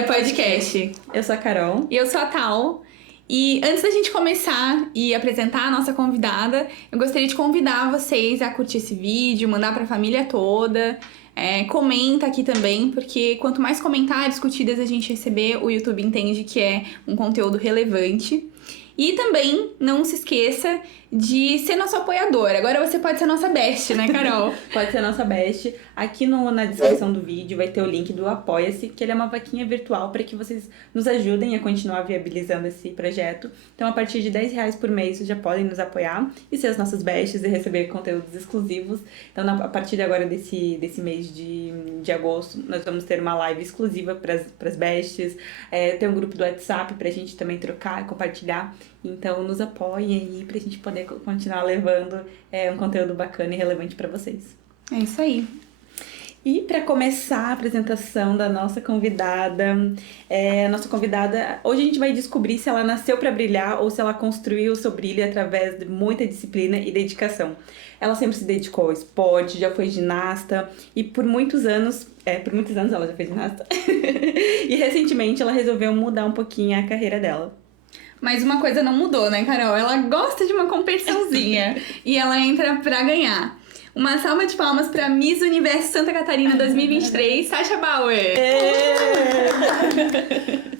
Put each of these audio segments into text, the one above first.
Amiga Podcast. Eu sou a Carol. E eu sou a Tal. E antes da gente começar e apresentar a nossa convidada, eu gostaria de convidar vocês a curtir esse vídeo, mandar pra família toda. Comenta aqui também, porque quanto mais comentários, curtidas a gente receber, o YouTube entende que é um conteúdo relevante. E também não se esqueça de ser nosso apoiador. Agora você pode ser nossa best, né, Carol? Pode ser nossa best. Aqui na descrição do vídeo vai ter o link do Apoia-se, que ele é uma vaquinha virtual para que vocês nos ajudem a continuar viabilizando esse projeto. Então, a partir de R$10 por mês, vocês já podem nos apoiar e ser as nossas bestes e receber conteúdos exclusivos. Então, a partir de agora desse mês de agosto, nós vamos ter uma live exclusiva para as bestes. Tem um grupo do WhatsApp pra gente também trocar e compartilhar. Então, nos apoiem aí pra gente poder continuar levando um conteúdo bacana e relevante pra vocês. É isso aí. E para começar a apresentação da nossa convidada, hoje a gente vai descobrir se ela nasceu para brilhar ou se ela construiu o seu brilho através de muita disciplina e dedicação. Ela sempre se dedicou ao esporte, já foi ginasta e por muitos anos ela já foi ginasta. E recentemente ela resolveu mudar um pouquinho a carreira dela. Mas uma coisa não mudou, né, Carol? Ela gosta de uma competiçãozinha e ela entra pra ganhar. Uma salva de palmas pra Miss Universo Santa Catarina 2023, Sasha Bauer!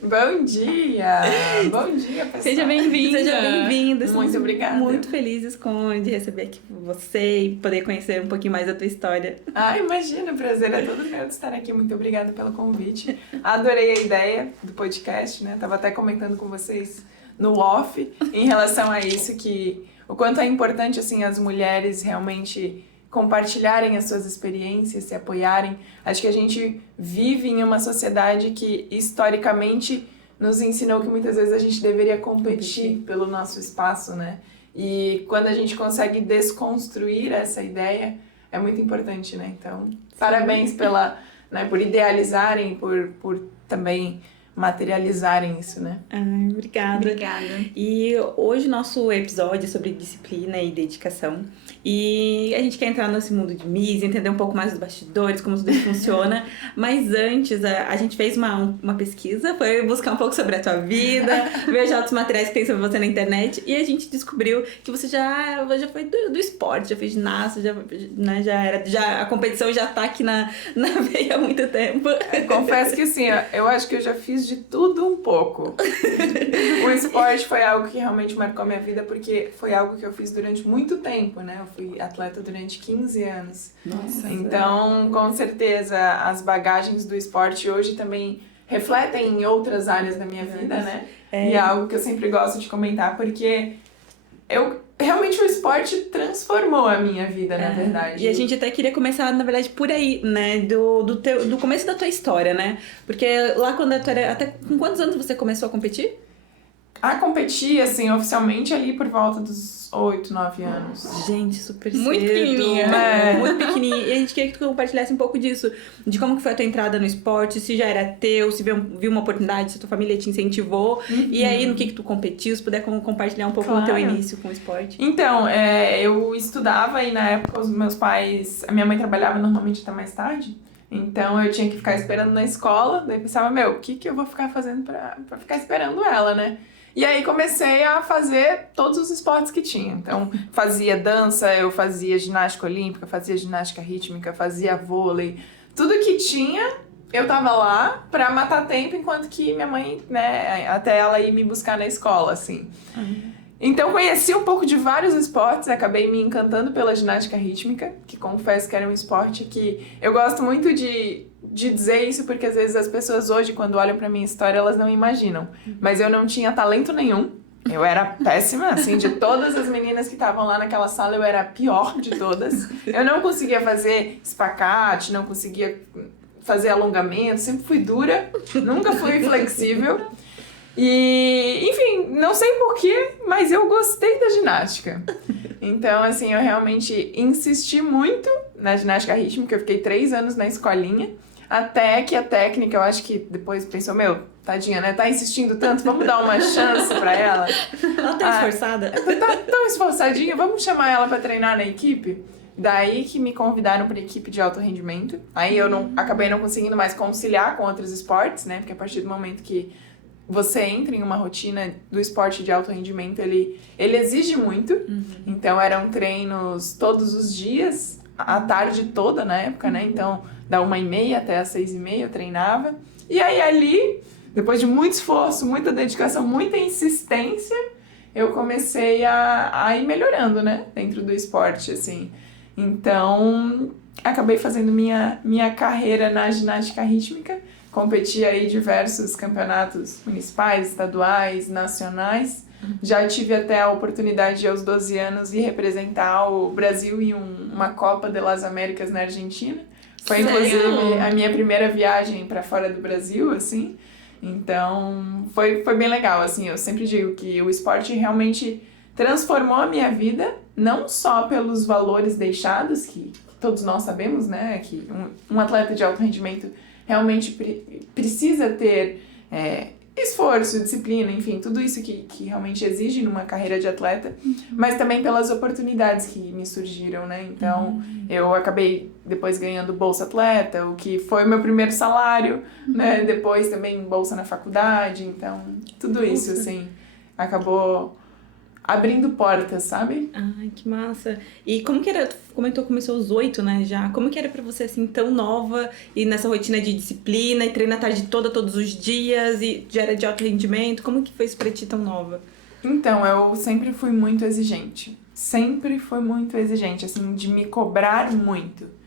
Bom dia! Bom dia, pessoal! Seja bem-vinda! Seja bem-vinda! Muito obrigada! Muito felizes de receber aqui você e poder conhecer um pouquinho mais da tua história. Imagina, o prazer é todo meu de estar aqui. Muito obrigada pelo convite. Adorei a ideia do podcast, né? Tava até comentando com vocês no off em relação a isso, que o quanto é importante, assim, as mulheres realmente compartilharem as suas experiências, se apoiarem. Acho que a gente vive em uma sociedade que historicamente nos ensinou que muitas vezes a gente deveria competir pelo nosso espaço, né? E quando a gente consegue desconstruir essa ideia, é muito importante, né? Então, parabéns por idealizarem, por também materializarem isso, né? Obrigada. E hoje o nosso episódio é sobre disciplina e dedicação. E a gente quer entrar nesse mundo de Miss, entender um pouco mais dos bastidores, como tudo isso funciona. Mas antes, a gente fez uma pesquisa, foi buscar um pouco sobre a tua vida, ver já outros materiais que tem sobre você na internet. E a gente descobriu que você já foi do esporte, já fez ginástica, a competição já tá aqui na veia há muito tempo. Confesso que assim, eu acho que eu já fiz de tudo um pouco. O esporte foi algo que realmente marcou a minha vida, porque foi algo que eu fiz durante muito tempo, né? Eu fui atleta durante 15 anos. Nossa. Então, com certeza, as bagagens do esporte hoje também refletem em outras áreas da minha vida, né? E é algo que eu sempre gosto de comentar, porque realmente o esporte transformou a minha vida, na verdade. E a gente até queria começar, na verdade, por aí, né? Do começo da tua história, né? Porque lá quando tu era... Até com quantos anos você começou a competir? A competir, assim, oficialmente ali por volta dos 8, 9 anos. Gente, super cedo. Muito pequenininha. Muito pequenininha. E a gente queria que tu compartilhasse um pouco disso. De como que foi a tua entrada no esporte, se já era teu, se viu uma oportunidade, se a tua família te incentivou. E aí, no que tu competiu, se puder compartilhar um pouco do teu início com o esporte. Então, eu estudava e na época os meus pais... A minha mãe trabalhava normalmente até mais tarde. Então eu tinha que ficar esperando na escola. Daí eu pensava, o que eu vou ficar fazendo pra ficar esperando ela, né? E aí comecei a fazer todos os esportes que tinha. Então, fazia dança, eu fazia ginástica olímpica, fazia ginástica rítmica, fazia vôlei. Tudo que tinha, eu tava lá pra matar tempo, enquanto que minha mãe, né, até ela ir me buscar na escola, assim. Então, conheci um pouco de vários esportes, acabei me encantando pela ginástica rítmica, que confesso que era um esporte que eu gosto muito de dizer isso, porque às vezes as pessoas hoje, quando olham pra minha história, elas não imaginam. Mas eu não tinha talento nenhum, eu era péssima, assim, de todas as meninas que estavam lá naquela sala, eu era a pior de todas. Eu não conseguia fazer espacate, não conseguia fazer alongamento, sempre fui dura, nunca fui flexível. E, enfim, não sei porquê, mas eu gostei da ginástica. Então, assim, eu realmente insisti muito na ginástica rítmica, eu fiquei 3 anos na escolinha, até que a técnica, eu acho que depois pensou, tadinha, né, tá insistindo tanto, vamos dar uma chance pra ela. Ela tá esforçada? Tá tão esforçadinha, vamos chamar ela pra treinar na equipe? Daí que me convidaram para a equipe de alto rendimento. Aí eu acabei não conseguindo mais conciliar com outros esportes, né? Porque a partir do momento que você entra em uma rotina do esporte de alto rendimento, ele exige muito. Então eram treinos todos os dias, a tarde toda na época, né? Então da 1h30 até as 6h30 eu treinava. E aí ali, depois de muito esforço, muita dedicação, muita insistência, eu comecei a ir melhorando, né? Dentro do esporte, assim. Então, acabei fazendo minha carreira na ginástica rítmica, competi aí em diversos campeonatos municipais, estaduais, nacionais. Já tive até a oportunidade de, aos 12 anos, ir representar o Brasil em uma Copa de las Américas na Argentina. Foi, inclusive, a minha primeira viagem para fora do Brasil, assim. Então, foi bem legal, assim. Eu sempre digo que o esporte realmente transformou a minha vida, não só pelos valores deixados, que todos nós sabemos, né, que um atleta de alto rendimento realmente precisa ter esforço, disciplina, enfim, tudo isso que realmente exige numa carreira de atleta, mas também pelas oportunidades que me surgiram, né, então eu acabei depois ganhando Bolsa Atleta, o que foi o meu primeiro salário, né, depois também bolsa na faculdade, então tudo isso, assim, acabou abrindo portas, sabe? Ai, que massa. E como que era, tu comentou que começou aos 8, né, já? Como que era pra você, assim, tão nova e nessa rotina de disciplina e treina a tarde toda, todos os dias e já era de alto rendimento? Como que foi isso pra ti tão nova? Então, eu sempre fui muito exigente. Sempre fui muito exigente, assim, de me cobrar muito.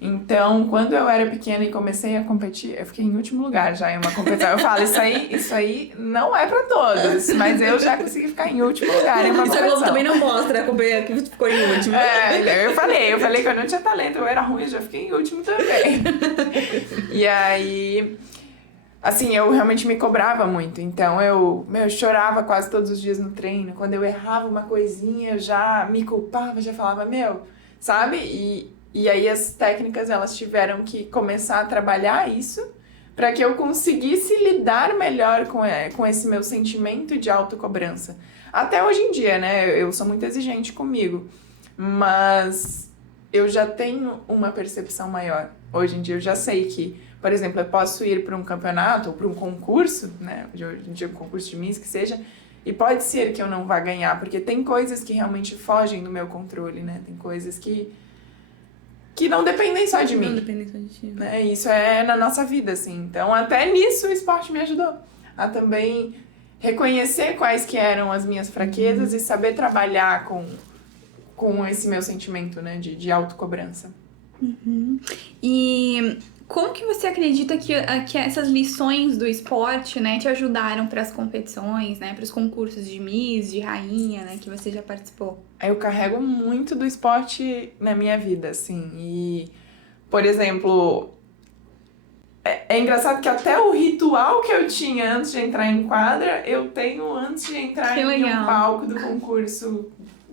Então, quando eu era pequena e comecei a competir, eu fiquei em último lugar já em uma competição. Eu falo, isso aí não é pra todos, mas eu já consegui ficar em último lugar em uma competição. Isso a Globo também não mostra a companhia que ficou em último. Eu falei que eu não tinha talento, eu era ruim, eu já fiquei em último também. E aí, assim, eu realmente me cobrava muito. Então, eu chorava quase todos os dias no treino. Quando eu errava uma coisinha, eu já me culpava, já falava, sabe? E aí as técnicas, elas tiveram que começar a trabalhar isso para que eu conseguisse lidar melhor com esse meu sentimento de autocobrança. Até hoje em dia, né? Eu sou muito exigente comigo, mas eu já tenho uma percepção maior. Hoje em dia eu já sei que, por exemplo, eu posso ir para um campeonato ou para um concurso, né? Hoje em dia um concurso de Miss que seja, e pode ser que eu não vá ganhar, porque tem coisas que realmente fogem do meu controle, né? Tem coisas que não dependem só de mim. Não dependem só de ti. Né? Isso é na nossa vida, assim. Então, até nisso o esporte me ajudou. A também reconhecer quais que eram as minhas fraquezas e saber trabalhar com esse meu sentimento, né? De autocobrança. E como que você acredita que essas lições do esporte, né, te ajudaram para as competições, né, para os concursos de Miss, de Rainha, né, que você já participou? Eu carrego muito do esporte na minha vida, assim. E, por exemplo, é engraçado que até o ritual que eu tinha antes de entrar em quadra, eu tenho antes de entrar em um palco do concurso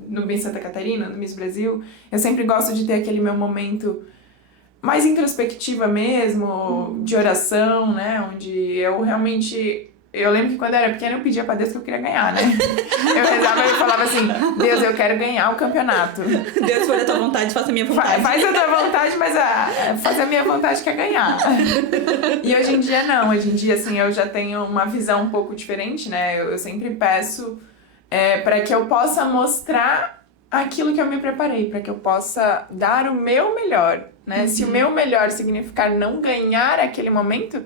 no Miss Santa Catarina, no Miss Brasil. Eu sempre gosto de ter aquele meu momento mais introspectiva mesmo, de oração, né? Onde eu realmente... Eu lembro que quando eu era pequena eu pedia pra Deus que eu queria ganhar, né? Eu rezava e falava assim, Deus, eu quero ganhar o campeonato. Deus, foi da tua vontade, faça a minha vontade. Faz a tua vontade, mas faz a minha vontade que é ganhar. E hoje em dia não, hoje em dia assim, eu já tenho uma visão um pouco diferente, né? Eu sempre peço para que eu possa mostrar aquilo que eu me preparei, para que eu possa dar o meu melhor, né? Se o meu melhor significar não ganhar aquele momento,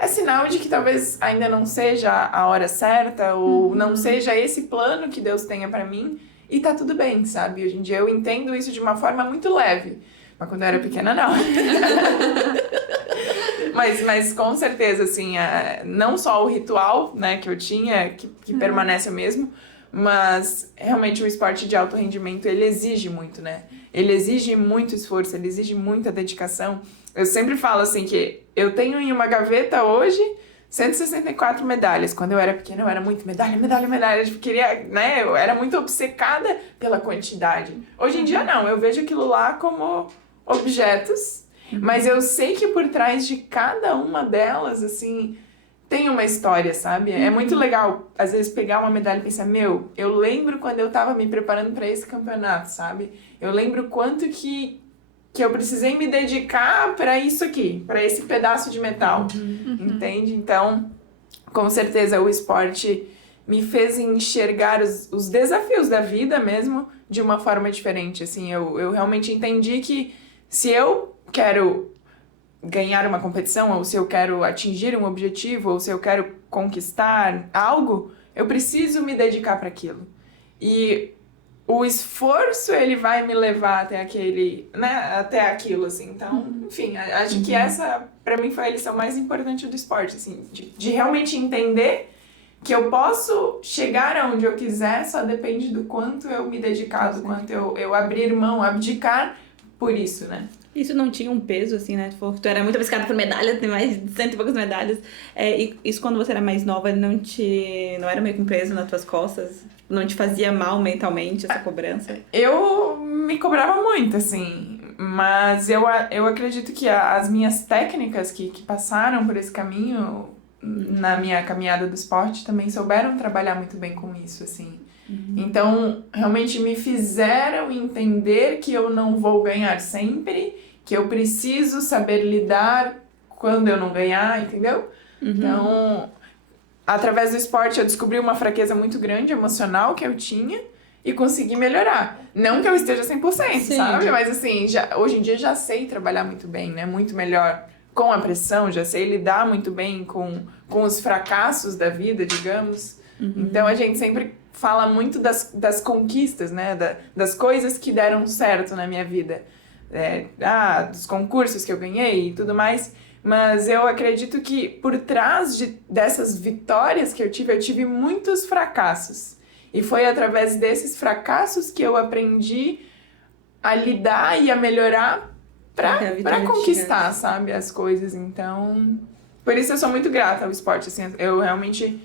é sinal de que talvez ainda não seja a hora certa ou não seja esse plano que Deus tenha para mim e tá tudo bem, sabe? Hoje em dia eu entendo isso de uma forma muito leve, mas quando eu era pequena não. Mas com certeza, assim, não só o ritual, né, que eu tinha, que permanece o mesmo, mas realmente o esporte de alto rendimento, ele exige muito, né? Ele exige muito esforço, ele exige muita dedicação. Eu sempre falo assim que eu tenho em uma gaveta hoje 164 medalhas. Quando eu era pequena, eu era muito medalha. Eu queria, né? Eu era muito obcecada pela quantidade. Hoje em dia, não. Eu vejo aquilo lá como objetos, mas eu sei que por trás de cada uma delas, assim, tem uma história, sabe? É muito legal, às vezes, pegar uma medalha e pensar, eu lembro quando eu tava me preparando pra esse campeonato, sabe? Eu lembro quanto que eu precisei me dedicar pra isso aqui, pra esse pedaço de metal, entende? Então, com certeza, o esporte me fez enxergar os desafios da vida mesmo de uma forma diferente, assim. Eu realmente entendi que se eu quero ganhar uma competição, ou se eu quero atingir um objetivo, ou se eu quero conquistar algo, eu preciso me dedicar para aquilo. E o esforço, ele vai me levar até até aquilo, assim. Então, enfim, acho que essa, para mim, foi a lição mais importante do esporte, assim, de realmente entender que eu posso chegar aonde eu quiser, só depende do quanto eu me dedicar, do quanto eu abrir mão, abdicar por isso, né? Isso não tinha um peso, assim, né? Tu era muito obcecada por medalhas, tem mais de 100 e poucas medalhas. E isso, quando você era mais nova, não era meio que um peso nas tuas costas? Não te fazia mal mentalmente essa cobrança? Eu me cobrava muito, assim, mas eu acredito que as minhas técnicas que passaram por esse caminho na minha caminhada do esporte também souberam trabalhar muito bem com isso, assim. Então, realmente me fizeram entender que eu não vou ganhar sempre, que eu preciso saber lidar quando eu não ganhar, entendeu? Então, através do esporte eu descobri uma fraqueza muito grande emocional que eu tinha e consegui melhorar. Não que eu esteja 100%, Sim. sabe? Mas assim, hoje em dia já sei trabalhar muito bem, né? Muito melhor com a pressão, já sei lidar muito bem com os fracassos da vida, digamos. Então a gente sempre fala muito das conquistas, né? Das coisas que deram certo na minha vida. Dos concursos que eu ganhei e tudo mais. Mas eu acredito que por trás dessas vitórias que eu tive muitos fracassos. E foi através desses fracassos que eu aprendi a lidar e a melhorar pra conquistar, sabe, as coisas. Então, por isso eu sou muito grata ao esporte, assim, eu realmente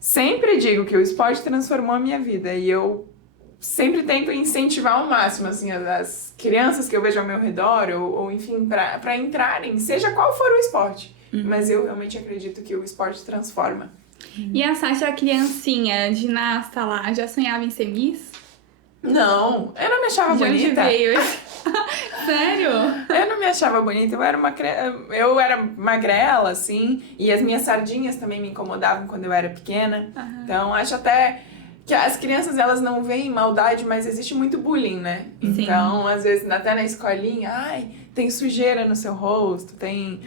sempre digo que o esporte transformou a minha vida e eu sempre tento incentivar ao máximo, assim, as crianças que eu vejo ao meu redor ou enfim, pra entrarem, seja qual for o esporte. Mas eu realmente acredito que o esporte transforma. E a Sasha, a criancinha, ginasta lá, já sonhava em ser Miss? Não, eu não me achava De onde bonita. veio esse... Sério? Eu não me achava bonita, eu era magrela, assim, e as minhas sardinhas também me incomodavam quando eu era pequena. Então, acho até que as crianças, elas não veem maldade, mas existe muito bullying, né? Sim. Então, às vezes, até na escolinha, tem sujeira no seu rosto, tem...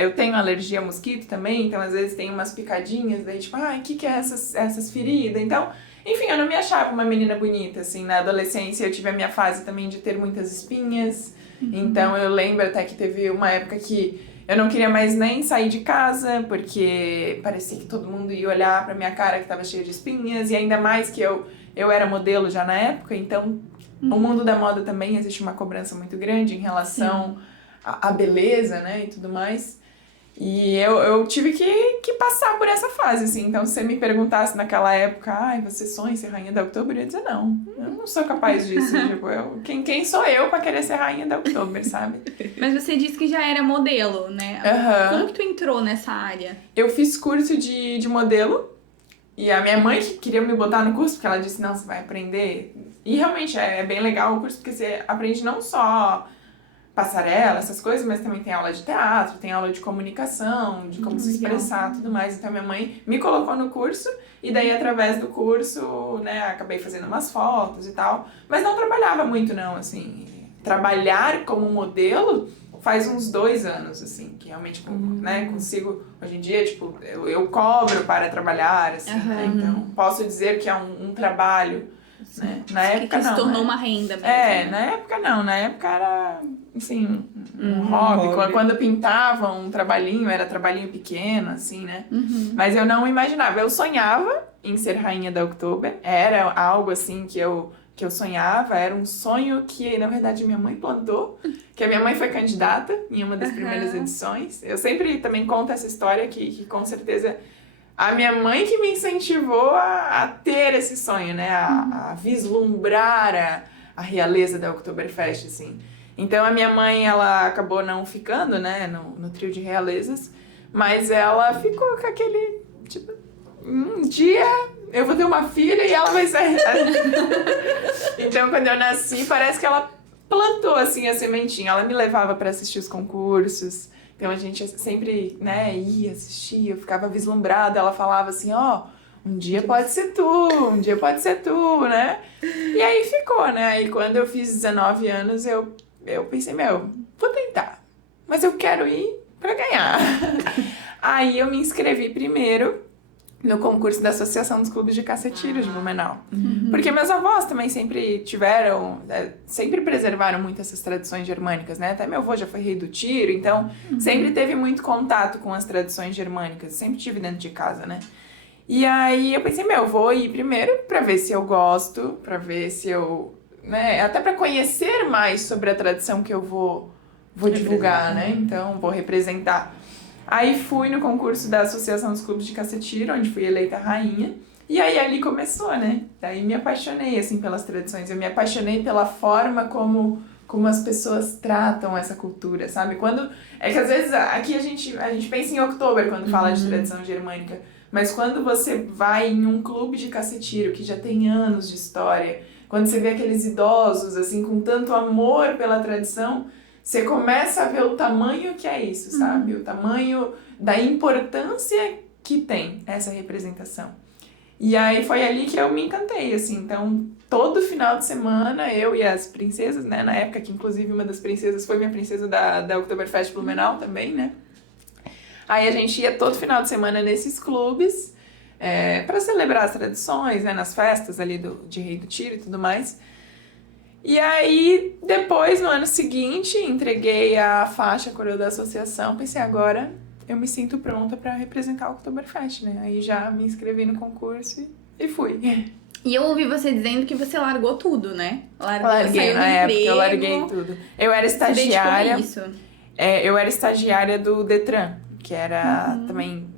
eu tenho alergia a mosquito também, então, às vezes, tem umas picadinhas, daí, tipo, o que é essas feridas? Então... Enfim, eu não me achava uma menina bonita, assim, na adolescência eu tive a minha fase também de ter muitas espinhas, então eu lembro até que teve uma época que eu não queria mais nem sair de casa, porque parecia que todo mundo ia olhar pra minha cara que tava cheia de espinhas, e ainda mais que eu era modelo já na época, então o mundo da moda também existe uma cobrança muito grande em relação à beleza, né, e tudo mais. E eu tive que passar por essa fase, assim. Então, se você me perguntasse naquela época, você sonha em ser rainha da Oktober? Eu ia dizer, não, eu não sou capaz disso. Tipo, quem sou eu pra querer ser rainha da Oktober, sabe? Mas você disse que já era modelo, né? Como que tu entrou nessa área? Eu fiz curso de modelo. E a minha mãe que queria me botar no curso, porque ela disse, não, você vai aprender. E realmente é bem legal o curso, porque você aprende não só... passarela, essas coisas, mas também tem aula de teatro, tem aula de comunicação, de como se expressar, tudo mais. Então, minha mãe me colocou no curso e daí, através do curso, né, acabei fazendo umas fotos e tal. Mas não trabalhava muito, não, assim. Trabalhar como modelo faz uns 2 anos, assim, que realmente, né, consigo, hoje em dia, tipo, eu cobro para trabalhar, assim, né? Então, posso dizer que é um trabalho, né? Na época que não, se tornou né? uma renda mesmo. Na época não, na época era, assim, um hobby. Quando pintava um trabalhinho, era trabalhinho pequeno, assim, né? Mas eu não imaginava, eu sonhava em ser rainha da Oktober, era algo, assim, que eu sonhava, era um sonho que, na verdade, minha mãe plantou, que a minha mãe foi candidata em uma das primeiras edições. Eu sempre também conto essa história que com certeza... A minha mãe que me incentivou a ter esse sonho, né? A vislumbrar a realeza da Oktoberfest, assim. Então, a minha mãe, ela acabou não ficando, né? No trio de realezas. Mas ela ficou com aquele, tipo, um dia eu vou ter uma filha e ela vai ser... Então, quando eu nasci, parece que ela plantou, assim, a sementinha. Ela me levava pra assistir os concursos. Então, a gente sempre, né, ia assistir, eu ficava vislumbrada. Ela falava assim, um dia pode ser tu, né? E aí ficou, né? Aí, quando eu fiz 19 anos, eu pensei, vou tentar. Mas eu quero ir pra ganhar. Aí, eu me inscrevi primeiro no concurso da Associação dos Clubes de Caça-Tiro de Blumenau. Porque meus avós também sempre sempre preservaram muito essas tradições germânicas, né? Até meu avô já foi rei do tiro, então sempre teve muito contato com as tradições germânicas, sempre tive dentro de casa, né? E aí eu pensei, vou ir primeiro pra ver se eu gosto, pra ver se eu... né? Até pra conhecer mais sobre a tradição que eu vou divulgar, né? Então, vou representar. Aí fui no concurso da Associação dos Clubes de Caça-Tiro, onde fui eleita rainha. E aí ali começou, né? Daí me apaixonei, assim, pelas tradições. Eu me apaixonei pela forma como as pessoas tratam essa cultura, sabe? É que às vezes aqui a gente pensa em outubro quando fala de tradição germânica. Mas quando você vai em um clube de caça-tiro que já tem anos de história, quando você vê aqueles idosos, assim, com tanto amor pela tradição... Você começa a ver o tamanho que é isso, sabe? O tamanho da importância que tem essa representação. E aí foi ali que eu me encantei, assim. Então, todo final de semana, eu e as princesas, né? Na época que, inclusive, uma das princesas foi minha princesa da Oktoberfest Blumenau também, né? Aí a gente ia todo final de semana nesses clubes para celebrar as tradições, né? Nas festas ali de Rei do Tiro e tudo mais. E aí, depois, no ano seguinte, entreguei a faixa coroa da associação. Pensei, agora eu me sinto pronta para representar o Oktoberfest, né? Aí já me inscrevi no concurso e fui. E eu ouvi você dizendo que você largou tudo, né? Larguei, na época eu larguei tudo. Eu era estagiária. Isso. Eu era estagiária do Detran, que era também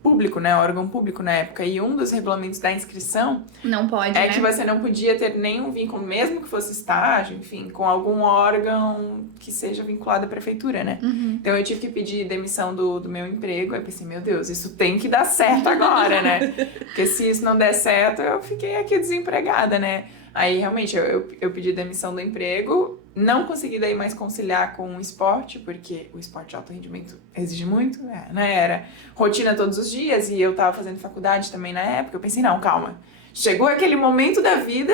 público, né? Órgão público na época. E um dos regulamentos da inscrição não pode, né? que você não podia ter nenhum vínculo, mesmo que fosse estágio, enfim, com algum órgão que seja vinculado à prefeitura, né? Então eu tive que pedir demissão do meu emprego. Aí pensei, meu Deus, isso tem que dar certo agora, né? Porque se isso não der certo, eu fiquei aqui desempregada, né? Aí realmente eu pedi demissão do emprego. Não consegui daí mais conciliar com o esporte, porque o esporte de alto rendimento exige muito, né? Era rotina todos os dias e eu tava fazendo faculdade também na época. Eu pensei, não, calma. Chegou aquele momento da vida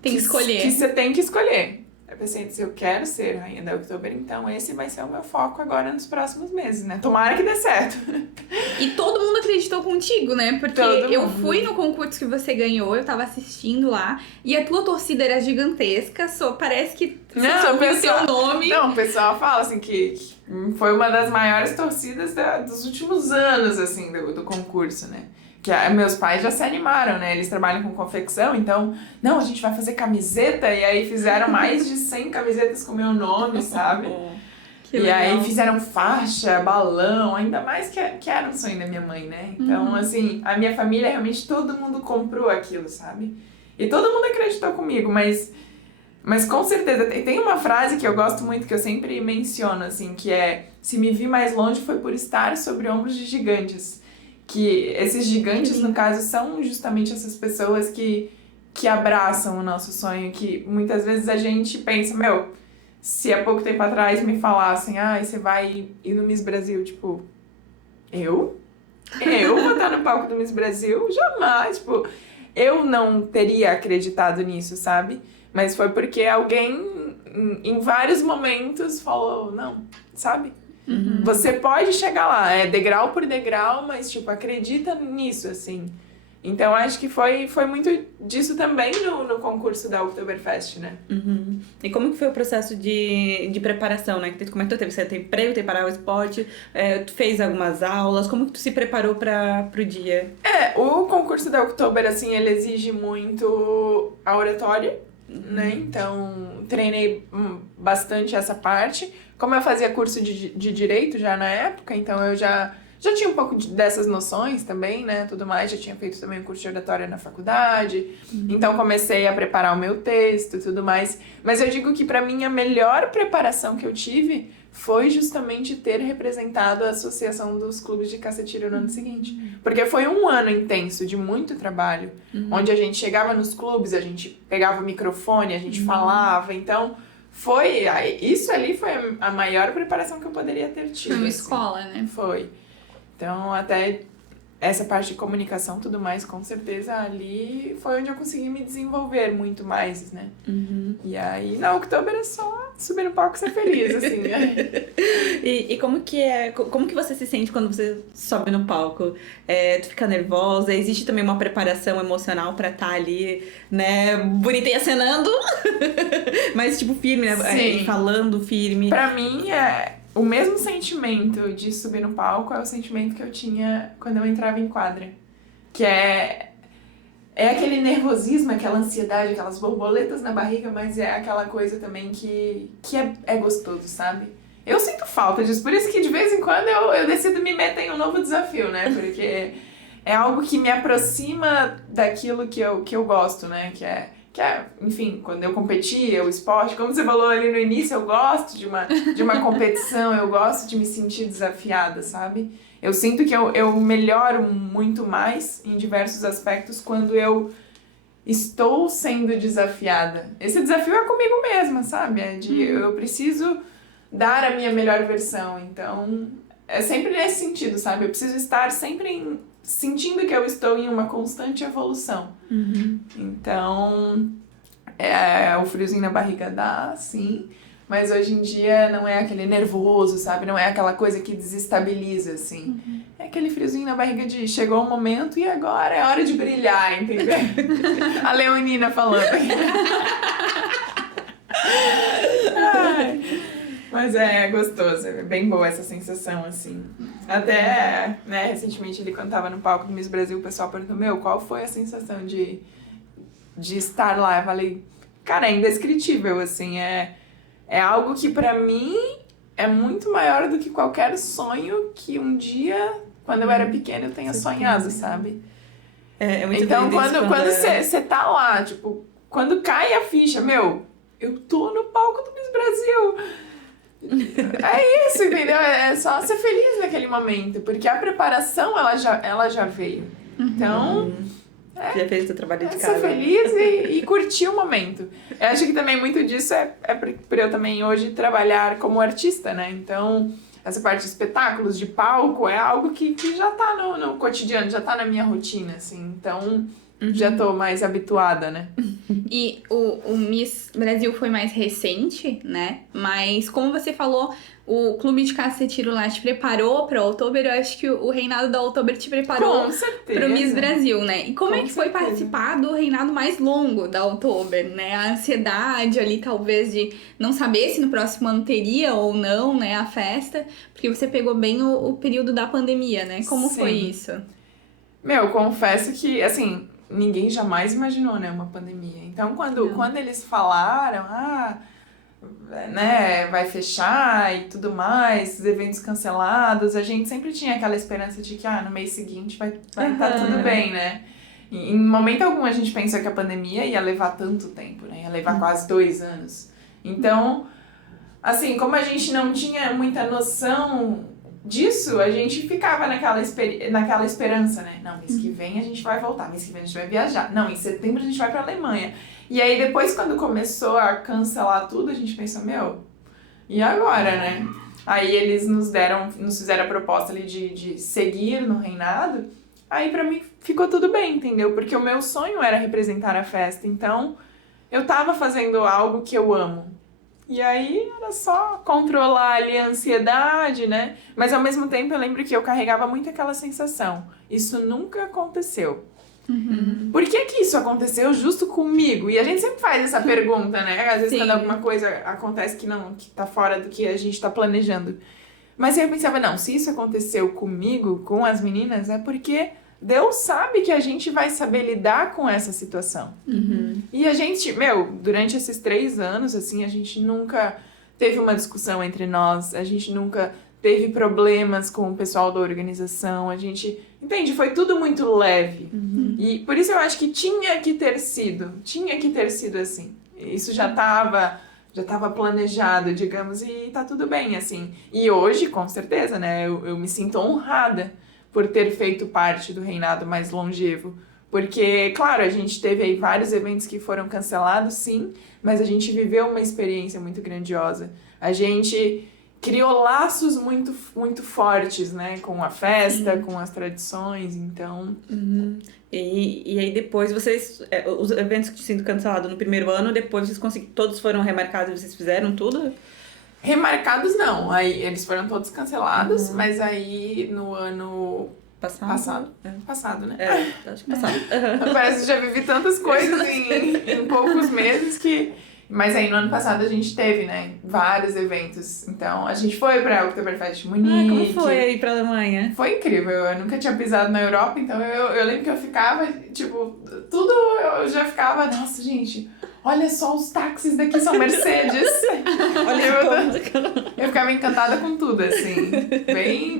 tem que escolher. Que você tem que escolher. Eu pensei, se eu quero ser rainha da Oktober, então esse vai ser o meu foco agora nos próximos meses, né? Tomara que dê certo. E todo mundo acreditou contigo, né? Porque eu fui no concurso que você ganhou, eu tava assistindo lá, e a tua torcida era gigantesca, parece que você ouviu o seu nome. Não, o pessoal fala assim que foi uma das maiores torcidas dos últimos anos, assim, do concurso, né? Que meus pais já se animaram, né? Eles trabalham com confecção, então... Não, a gente vai fazer camiseta. E aí fizeram mais de 100 camisetas com meu nome, sabe? Que legal. Aí fizeram faixa, balão. Ainda mais que era um sonho da minha mãe, né? Então, assim, a minha família, realmente, todo mundo comprou aquilo, sabe? E todo mundo acreditou comigo, mas com certeza... Tem uma frase que eu gosto muito, que eu sempre menciono, assim, que é... Se me vi mais longe foi por estar sobre ombros de gigantes. Que esses gigantes, no caso, são justamente essas pessoas que abraçam o nosso sonho, que muitas vezes a gente pensa, se há pouco tempo atrás me falassem, você vai ir no Miss Brasil, tipo, eu vou estar no palco do Miss Brasil? Jamais, tipo, eu não teria acreditado nisso, sabe? Mas foi porque alguém, em vários momentos, falou, não, sabe? Você pode chegar lá, degrau por degrau, mas, tipo, acredita nisso, assim. Então, acho que foi muito disso também no concurso da Oktoberfest, né? E como que foi o processo de preparação, né? Que tu comentou, você teve preparar o esporte, tu fez algumas aulas, como que tu se preparou pro dia? O concurso da Oktober, assim, ele exige muito a oratória, né? Então, treinei bastante essa parte. Como eu fazia curso de Direito já na época, então eu já já tinha um pouco dessas noções também, né, tudo mais, já tinha feito também um curso de oratória na faculdade, então comecei a preparar o meu texto e tudo mais, mas eu digo que pra mim a melhor preparação que eu tive foi justamente ter representado a Associação dos Clubes de Caça e Tiro no ano seguinte, porque foi um ano intenso de muito trabalho, onde a gente chegava nos clubes, a gente pegava o microfone, a gente falava, então... Isso ali foi a maior preparação que eu poderia ter tido. Foi uma assim. escola, né? Foi. Então, até essa parte de comunicação e tudo mais, com certeza, ali foi onde eu consegui me desenvolver muito mais, né? E aí, na Oktober é só subir no palco e ser feliz, assim, né? E como que você se sente quando você sobe no palco? Tu fica nervosa? Existe também uma preparação emocional pra estar ali, né, bonita e acenando? Mas, tipo, firme, né? Sim. Falando firme. Pra mim, o mesmo sentimento de subir no palco é o sentimento que eu tinha quando eu entrava em quadra. Que é aquele nervosismo, aquela ansiedade, aquelas borboletas na barriga, mas é aquela coisa também que é gostoso, sabe? Eu sinto falta disso, por isso que de vez em quando eu decido me meter em um novo desafio, né? Porque é algo que me aproxima daquilo que eu gosto, né? Que é, enfim, quando eu competia, o esporte, como você falou ali no início, eu gosto de uma competição, eu gosto de me sentir desafiada, sabe? Eu sinto que eu melhoro muito mais em diversos aspectos quando eu estou sendo desafiada. Esse desafio é comigo mesma, sabe? Eu preciso dar a minha melhor versão, então é sempre nesse sentido, sabe? Eu preciso estar sempre sentindo que eu estou em uma constante evolução. Então, o friozinho na barriga dá, sim, mas hoje em dia não é aquele nervoso, sabe? Não é aquela coisa que desestabiliza, assim. É aquele friozinho na barriga de chegou o momento e agora é hora de brilhar, entendeu? A Leonina falando. Ai, mas é gostoso, é bem boa essa sensação, assim. Até, né, recentemente ele quando tava no palco do Miss Brasil, o pessoal perguntou, qual foi a sensação de estar lá? Eu falei, cara, é indescritível, assim, é algo que pra mim é muito maior do que qualquer sonho que um dia, quando eu era pequena, eu tenha sonhado, sabe? É muito então, doido isso quando você tá lá, tipo, quando cai a ficha, eu tô no palco do Miss Brasil. É isso, entendeu? É só ser feliz naquele momento, porque a preparação, ela já veio. Então, já fez o seu trabalho de ser casa. feliz e curtir o momento. Eu acho que também muito disso é por eu também hoje trabalhar como artista, né? Então, essa parte de espetáculos, de palco, é algo que já tá no cotidiano, já tá na minha rotina, assim. Então, já tô mais habituada, né? E o Miss Brasil foi mais recente, né? Mas como você falou, o Clube de Caça e Tiro lá te preparou pra Oktober. Eu acho que o reinado da Oktober te preparou Com certeza. pro Miss Brasil, né? E como Com é que foi certeza. participar do reinado mais longo da Oktober, né? A ansiedade ali, talvez, de não saber se no próximo ano teria ou não, né, a festa. Porque você pegou bem o período da pandemia, né? Como Sim. foi isso? Confesso que, assim, ninguém jamais imaginou, né, uma pandemia. Então, quando eles falaram, né, vai fechar e tudo mais, os eventos cancelados, a gente sempre tinha aquela esperança de que, no mês seguinte vai estar tudo bem, né? E, em momento algum a gente pensou que a pandemia ia levar tanto tempo, né? Ia levar quase 2 anos. Então, assim, como a gente não tinha muita noção disso, a gente ficava naquela esperança, né? Não, mês que vem a gente vai voltar, mês que vem a gente vai viajar. Não, em setembro a gente vai pra Alemanha. E aí depois, quando começou a cancelar tudo, a gente pensou, e agora, né? Aí eles nos fizeram a proposta ali de seguir no reinado. Aí pra mim ficou tudo bem, entendeu? Porque o meu sonho era representar a festa. Então, eu tava fazendo algo que eu amo. E aí era só controlar ali a ansiedade, né? Mas ao mesmo tempo eu lembro que eu carregava muito aquela sensação. Isso nunca aconteceu. Por que isso aconteceu justo comigo? E a gente sempre faz essa pergunta, né? Às vezes Sim. quando alguma coisa acontece que tá fora do que a gente tá planejando. Mas aí eu pensava, não, se isso aconteceu comigo, com as meninas, é porque Deus sabe que a gente vai saber lidar com essa situação. E a gente, durante esses 3 anos, assim, a gente nunca teve uma discussão entre nós, a gente nunca teve problemas com o pessoal da organização, a gente... Entende? Foi tudo muito leve. E por isso eu acho que tinha que ter sido assim. Isso já estava planejado, digamos, e tá tudo bem, assim. E hoje, com certeza, né, eu me sinto honrada por ter feito parte do reinado mais longevo. Porque, claro, a gente teve aí vários eventos que foram cancelados, sim, mas a gente viveu uma experiência muito grandiosa. A gente criou laços muito, muito fortes, né, com a festa, com as tradições, então... E aí depois vocês, os eventos que tinham sido cancelados no primeiro ano, depois vocês todos foram remarcados, vocês fizeram tudo? Remarcados não, aí eles foram todos cancelados, mas aí no ano passado, né? Acho que passado. Parece que já vivi tantas coisas em poucos meses que... Mas aí no ano passado a gente teve, né, vários eventos. Então a gente foi pra Oktoberfest Munique. Como foi aí pra Alemanha? Foi incrível, eu nunca tinha pisado na Europa, então eu lembro que eu ficava, tipo, tudo eu já ficava, nossa gente, olha só os táxis daqui são Mercedes. Eu ficava encantada com tudo, assim,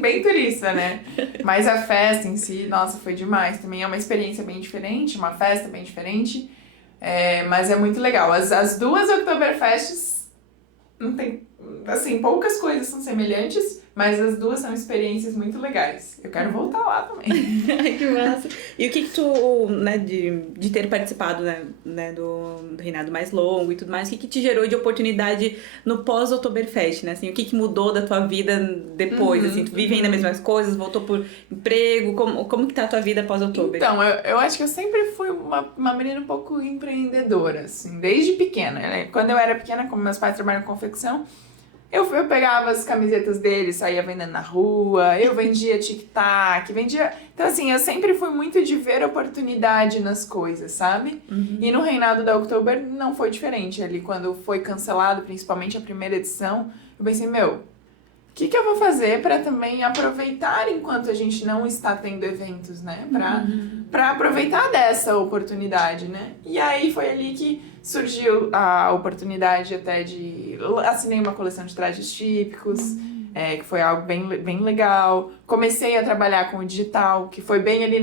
bem turista, né? Mas a festa em si, nossa, foi demais. Também é uma experiência bem diferente, uma festa bem diferente. Mas é muito legal. As duas Oktoberfests não tem, assim, poucas coisas são semelhantes, mas as duas são experiências muito legais. Eu quero voltar lá também. Ai, que massa. E o que tu, né, de ter participado, né, do reinado mais longo e tudo mais, o que te gerou de oportunidade no pós-Oktoberfest, né? Assim, o que mudou da tua vida depois, assim? Tu vive ainda as mesmas coisas, voltou por emprego, como que tá a tua vida pós-Oktober? Então, eu acho que eu sempre fui uma menina um pouco empreendedora, assim, desde pequena, né? Quando eu era pequena, como meus pais trabalham com confecção, eu pegava as camisetas deles, saía vendendo na rua, eu vendia tic-tac, vendia... Então, assim, eu sempre fui muito de ver oportunidade nas coisas, sabe? E no reinado da Oktober não foi diferente. Ali, quando foi cancelado, principalmente a primeira edição, eu pensei, o que eu vou fazer para também aproveitar enquanto a gente não está tendo eventos, né? Para aproveitar dessa oportunidade, né? E aí foi ali que surgiu a oportunidade até de... Assinei uma coleção de trajes típicos, que foi algo bem legal. Comecei a trabalhar com o digital, que foi bem ali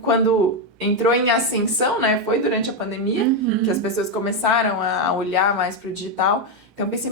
quando entrou em ascensão, né? Foi durante a pandemia que as pessoas começaram a olhar mais para o digital. Então eu pensei,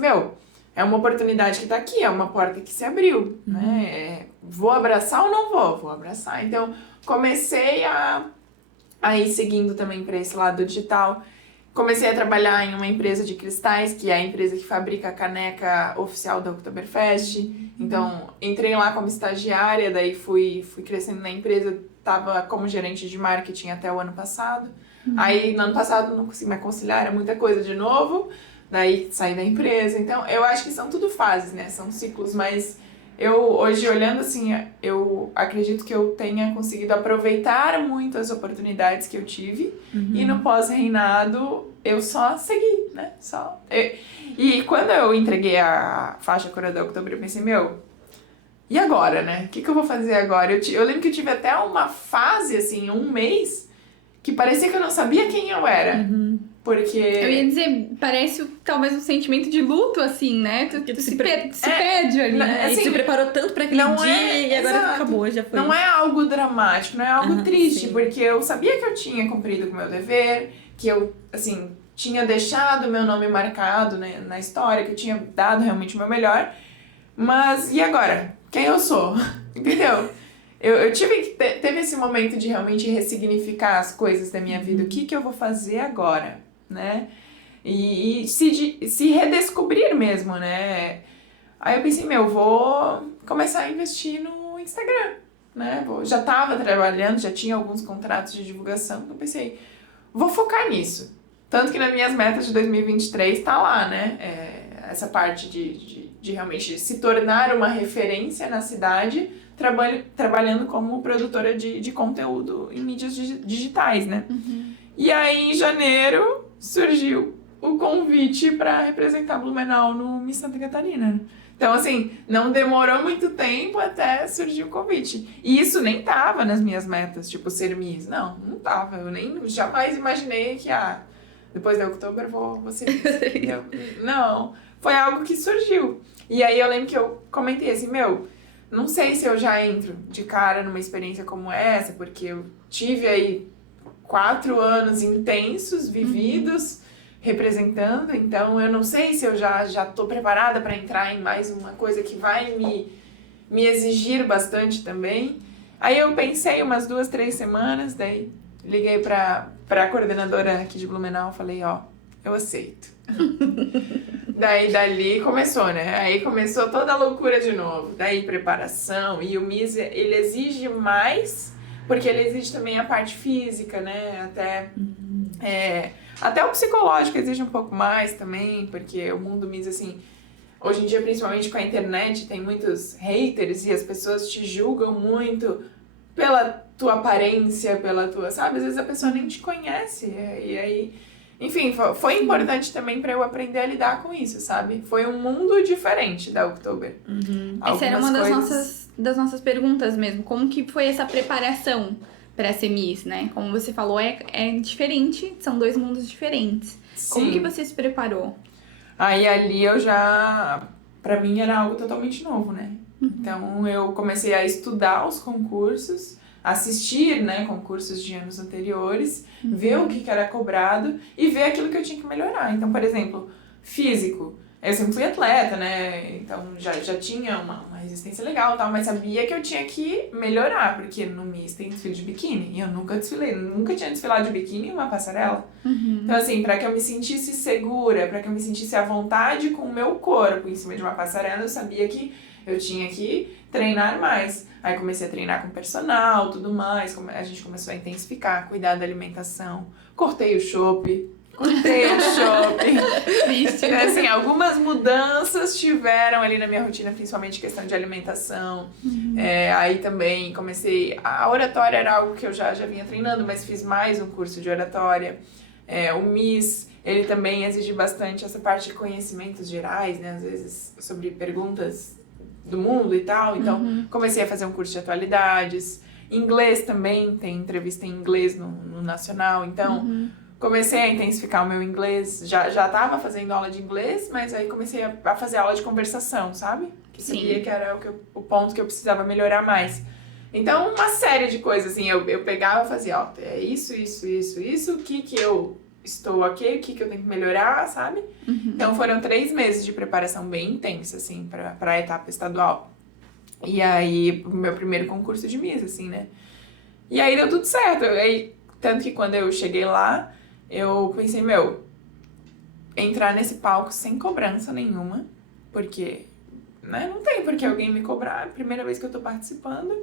é uma oportunidade que tá aqui, é uma porta que se abriu, né? Vou abraçar ou não vou? Vou abraçar. Então, comecei a ir seguindo também para esse lado digital. Comecei a trabalhar em uma empresa de cristais, que é a empresa que fabrica a caneca oficial da Oktoberfest. Então, entrei lá como estagiária, daí fui crescendo na empresa, tava como gerente de marketing até o ano passado. Aí, no ano passado, não consegui me conciliar, era muita coisa de novo. Daí saí da empresa, então eu acho que são tudo fases, né, são ciclos, mas eu hoje olhando assim, eu acredito que eu tenha conseguido aproveitar muito as oportunidades que eu tive e no pós-reinado eu só segui, né, E quando eu entreguei a faixa Coroa da Oktober, eu pensei, e agora, né, o que eu vou fazer agora? Eu lembro que eu tive até uma fase, assim, um mês, que parecia que eu não sabia quem eu era. Porque... Eu ia dizer, parece talvez um sentimento de luto, assim, né? Tu se perde ali, né? Assim, e se preparou tanto pra aquele dia e agora acabou, já foi. Não é algo dramático, não é algo triste, porque eu sabia que eu tinha cumprido com o meu dever, que eu, assim, tinha deixado o meu nome marcado, né, na história, que eu tinha dado realmente o meu melhor. Mas, e agora? Quem eu sou? Entendeu? Eu teve esse momento de realmente ressignificar as coisas da minha vida. O que eu vou fazer agora, né? E se redescobrir mesmo, né? Aí eu pensei, vou começar a investir no Instagram, né? Já estava trabalhando, já tinha alguns contratos de divulgação. Então eu pensei, vou focar nisso. Tanto que nas minhas metas de 2023 tá lá, né? Essa parte de realmente se tornar uma referência na cidade, trabalhando como produtora de conteúdo em mídias digitais, né? E aí, em janeiro, surgiu o convite para representar Blumenau no Miss Santa Catarina. Então, assim, não demorou muito tempo até surgir o convite. E isso nem tava nas minhas metas, tipo, ser Miss. Não tava. Eu nem jamais imaginei que, depois de outubro vou ser Miss. Não, foi algo que surgiu. E aí eu lembro que eu comentei assim, não sei se eu já entro de cara numa experiência como essa, porque eu tive aí 4 anos intensos, vividos, representando, então eu não sei se eu já tô preparada para entrar em mais uma coisa que vai me exigir bastante também. Aí eu pensei umas 2, 3 semanas, daí liguei pra coordenadora aqui de Blumenau, falei, eu aceito. Daí dali começou, né? Aí começou toda a loucura de novo. Daí preparação, e o MIS, ele exige mais, porque ele exige também a parte física, né? Até o psicológico exige um pouco mais também, porque o mundo MIS, assim, hoje em dia, principalmente com a internet, tem muitos haters e as pessoas te julgam muito pela tua aparência, pela tua, sabe? Às vezes a pessoa nem te conhece, e aí... Enfim, foi importante também pra eu aprender a lidar com isso, sabe? Foi um mundo diferente da October. Essa era uma das nossas perguntas mesmo. Como que foi essa preparação pra ser Miss, né? Como você falou, é diferente, são 2 mundos diferentes. Sim. Como que você se preparou? Aí ali pra mim era algo totalmente novo, né? Então eu comecei a estudar os concursos, assistir, né, concursos de anos anteriores, ver o que era cobrado e ver aquilo que eu tinha que melhorar. Então, por exemplo, físico. Eu sempre fui atleta, né? Então já tinha uma resistência legal e tal, mas sabia que eu tinha que melhorar, porque no MIS tem desfile de biquíni e eu nunca desfilei, nunca tinha desfilado de biquíni em uma passarela. Então, assim, pra que eu me sentisse segura, pra que eu me sentisse à vontade com o meu corpo em cima de uma passarela, eu sabia que eu tinha que treinar mais. Aí comecei a treinar com personal, tudo mais, a gente começou a intensificar, cuidar da alimentação, cortei o chope. Triste. Assim, algumas mudanças tiveram ali na minha rotina, principalmente questão de alimentação. Aí também comecei... A oratória era algo que eu já vinha treinando, mas fiz mais um curso de oratória. O MIS, ele também exige bastante essa parte de conhecimentos gerais, né? Às vezes sobre perguntas do mundo e tal. Então, comecei a fazer um curso de atualidades. Inglês também, tem entrevista em inglês no Nacional. Então, comecei a intensificar o meu inglês. Já tava fazendo aula de inglês, mas aí comecei a fazer aula de conversação, sabe? Que sabia que era o ponto que eu precisava melhorar mais. Então, uma série de coisas, assim, eu pegava e fazia, é isso, o que eu estou ok, o que eu tenho que melhorar, sabe? Então, foram 3 meses de preparação bem intensa, assim, pra a etapa estadual. E aí, o meu primeiro concurso de Miss, assim, né? E aí, deu tudo certo. Aí, tanto que quando eu cheguei lá, eu pensei, entrar nesse palco sem cobrança nenhuma, porque, né, não tem por que alguém me cobrar, é a primeira vez que eu tô participando,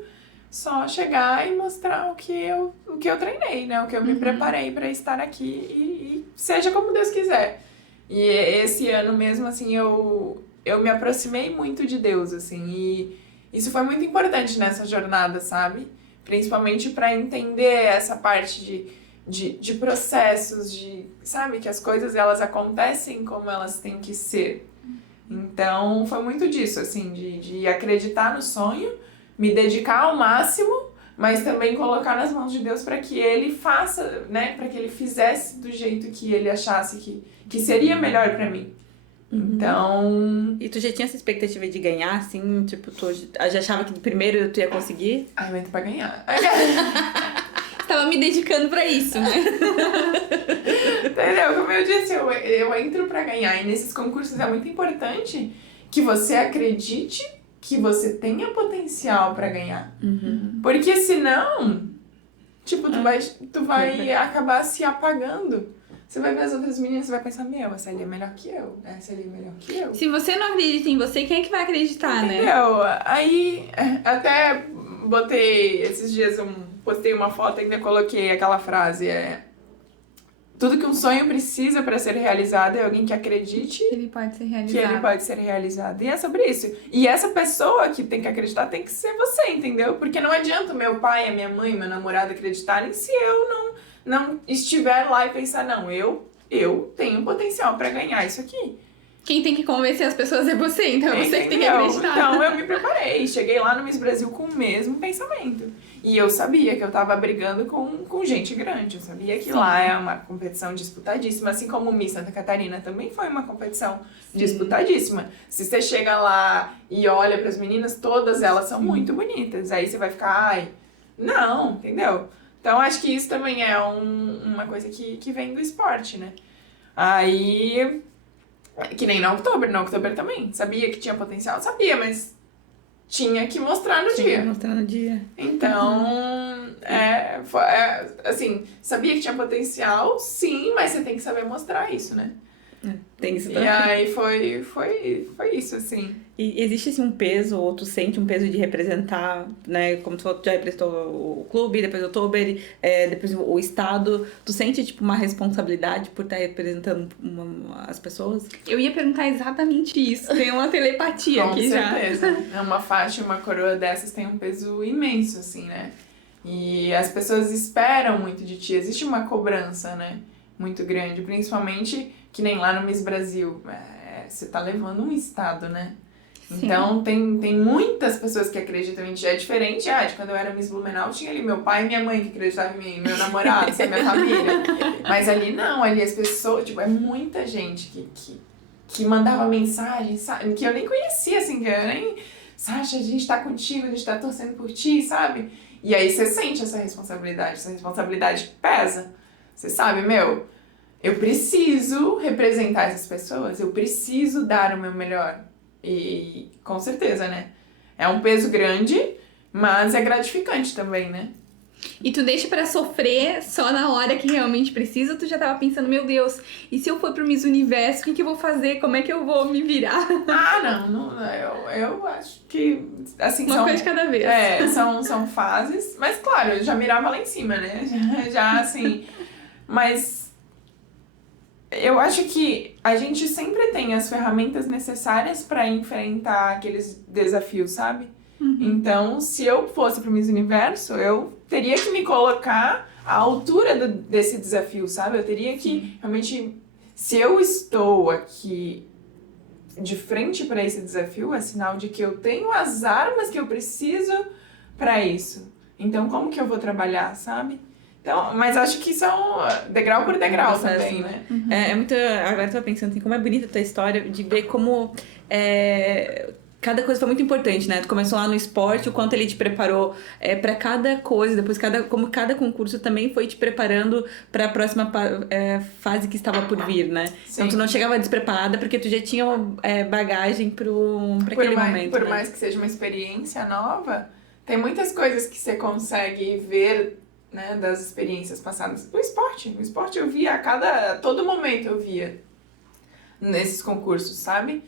só chegar e mostrar o que eu treinei, né, o que eu me preparei pra estar aqui e seja como Deus quiser. E esse ano mesmo, assim, eu me aproximei muito de Deus, assim, e isso foi muito importante nessa jornada, sabe? Principalmente pra entender essa parte de processos, sabe, que as coisas elas acontecem como elas têm que ser. Então, foi muito disso, assim, de acreditar no sonho, me dedicar ao máximo, mas também colocar nas mãos de Deus para que Ele faça, né, para que Ele fizesse do jeito que Ele achasse que seria melhor para mim. Então... E tu já tinha essa expectativa de ganhar, assim, tipo, tu já achava que primeiro tu ia conseguir? Eu entro pra ganhar. Tava me dedicando pra isso, né? Entendeu? Como eu disse, eu entro pra ganhar. E nesses concursos é muito importante que você acredite que você tenha potencial pra ganhar. Porque senão, tipo, tu vai acabar se apagando. Você vai ver as outras meninas e vai pensar, essa ali é melhor que eu, essa ali é melhor que eu. Se você não acredita em você, quem é que vai acreditar, né? Entendeu? Aí, até botei, esses dias postei uma foto e ainda coloquei aquela frase, tudo que um sonho precisa para ser realizado é alguém que acredite que ele pode ser realizado. E é sobre isso. E essa pessoa que tem que acreditar tem que ser você, entendeu? Porque não adianta o meu pai, a minha mãe, meu namorado acreditarem se eu não estiver lá e pensar, eu tenho potencial para ganhar isso aqui. Quem tem que convencer as pessoas é você, então é você que tem que acreditar. Então eu me preparei, cheguei lá no Miss Brasil com o mesmo pensamento. E eu sabia que eu tava brigando com gente grande. Eu sabia que lá é uma competição disputadíssima. Assim como o Miss Santa Catarina também foi uma competição disputadíssima. Se você chega lá e olha pras meninas, todas elas são muito bonitas. Aí você vai ficar, ai, não, entendeu? Então acho que isso também é uma coisa que vem do esporte, né? Aí, que nem na Oktober também. Sabia que tinha potencial? Sabia, mas tinha que mostrar no dia. Mostrar no dia. Então, assim, sabia que tinha potencial, sim, mas você tem que saber mostrar isso, né? Tem isso E também. aí foi isso, assim. E existe assim, um peso, ou tu sente um peso de representar, né? Como tu falou, tu já representou o clube, depois o Oktober, depois o estado. Tu sente, tipo, uma responsabilidade por estar representando as pessoas? Eu ia perguntar exatamente isso. Tem uma telepatia Com aqui certeza. Uma faixa, uma coroa dessas tem um peso imenso, assim, né? E as pessoas esperam muito de ti. Existe uma cobrança, né? Muito grande. Principalmente, que nem lá no Miss Brasil. Você tá levando um estado, né? Sim. Então, tem muitas pessoas que acreditam em ti. É diferente, de quando eu era Miss Blumenau, tinha ali meu pai e minha mãe que acreditavam em mim, meu namorado, minha família. Mas ali não, ali as pessoas, tipo, é muita gente que mandava mensagem, sabe? Que eu nem conhecia, assim, que eu nem... Sasha, a gente tá contigo, a gente tá torcendo por ti, sabe? E aí você sente essa responsabilidade pesa. Você sabe, eu preciso representar essas pessoas, eu preciso dar o meu melhor. E com certeza, né? É um peso grande, mas é gratificante também, né? E tu deixa pra sofrer só na hora que realmente precisa, ou tu já tava pensando, meu Deus, e se eu for pro Miss Universo, o que eu vou fazer? Como é que eu vou me virar? Não, eu acho que, assim, Uma coisa de cada vez. São fases, mas claro, eu já mirava lá em cima, né? Já assim, mas eu acho que a gente sempre tem as ferramentas necessárias pra enfrentar aqueles desafios, sabe? Então, se eu fosse pro Miss Universo, eu teria que me colocar à altura desse desafio, sabe? Eu teria que realmente, se eu estou aqui de frente para esse desafio, é sinal de que eu tenho as armas que eu preciso para isso. Então, como que eu vou trabalhar, sabe? Então, mas acho que são degrau por degrau também, né? É muito... Agora eu tô pensando assim, como é bonita a tua história, de ver como... cada coisa foi muito importante, né? Tu começou lá no esporte, o quanto ele te preparou pra cada coisa, depois como cada concurso também foi te preparando pra próxima fase que estava por vir, né? Sim. Então tu não chegava despreparada porque tu já tinha bagagem pra aquele momento, Por né? mais que seja uma experiência nova, tem muitas coisas que você consegue ver, né, das experiências passadas. O esporte eu via todo momento eu via nesses concursos, sabe?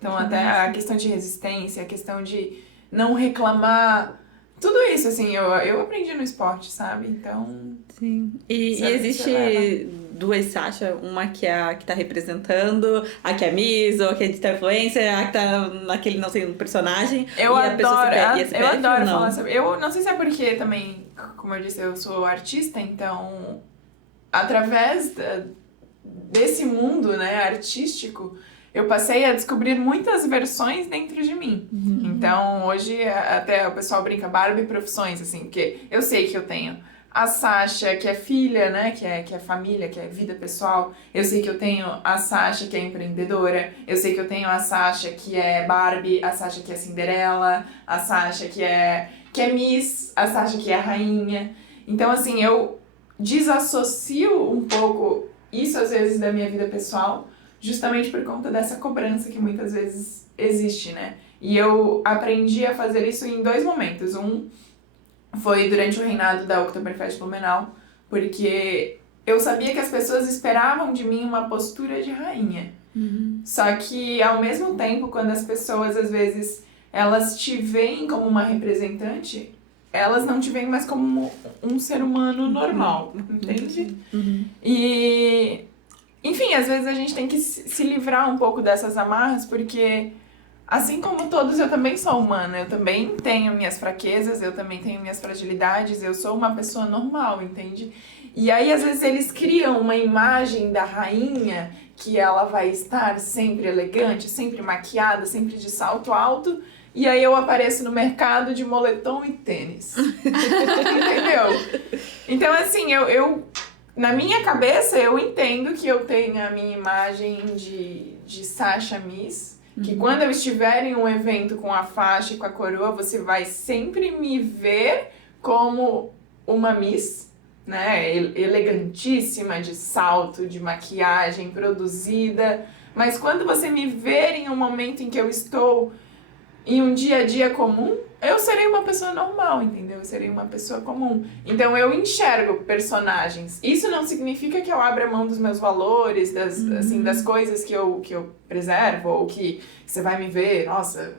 Então até a questão de resistência, a questão de não reclamar, tudo isso, assim, eu aprendi no esporte, sabe? Então... Sim. E Sabe, existe duas Sasha, uma que é a que tá representando, a que é Miss, ou a que é de influencer, a que tá naquele, não sei, um personagem. Eu e a pessoa se perde, eu adoro ou não? falar sobre... Eu não sei se é porque também, como eu disse, eu sou artista, então através desse mundo, né, artístico, eu passei a descobrir muitas versões dentro de mim. Então, hoje, até o pessoal brinca Barbie profissões, assim, porque eu sei que eu tenho a Sasha, que é filha, né, que é família, que é vida pessoal. Eu sei que eu tenho a Sasha, que é empreendedora. Eu sei que eu tenho a Sasha, que é Barbie, a Sasha, que é Cinderela, a Sasha, que é Miss, a Sasha, que é rainha. Então, assim, eu desassocio um pouco isso, às vezes, da minha vida pessoal, justamente por conta dessa cobrança que muitas vezes existe, né? E eu aprendi a fazer isso em 2 momentos. Um foi durante o reinado da Oktoberfest Blumenau, porque eu sabia que as pessoas esperavam de mim uma postura de rainha. Só que, ao mesmo tempo, quando as pessoas, às vezes, elas te veem como uma representante, elas não te veem mais como um ser humano normal, entende? E... Enfim, às vezes a gente tem que se livrar um pouco dessas amarras, porque assim como todos, eu também sou humana, eu também tenho minhas fraquezas, eu também tenho minhas fragilidades, eu sou uma pessoa normal, entende? E aí, às vezes, eles criam uma imagem da rainha, que ela vai estar sempre elegante, sempre maquiada, sempre de salto alto, e aí eu apareço no mercado de moletom e tênis. Entendeu? Então, assim, eu na minha cabeça, eu entendo que eu tenho a minha imagem de Sasha Miss, que quando eu estiver em um evento com a faixa e com a coroa, você vai sempre me ver como uma Miss, né? Elegantíssima, de salto, de maquiagem, produzida. Mas quando você me ver em um momento em que eu estou em um dia a dia comum, eu serei uma pessoa normal, entendeu? Eu serei uma pessoa comum. Então eu enxergo personagens. Isso não significa que eu abra mão dos meus valores, assim, das coisas que eu preservo, ou que você vai me ver, nossa,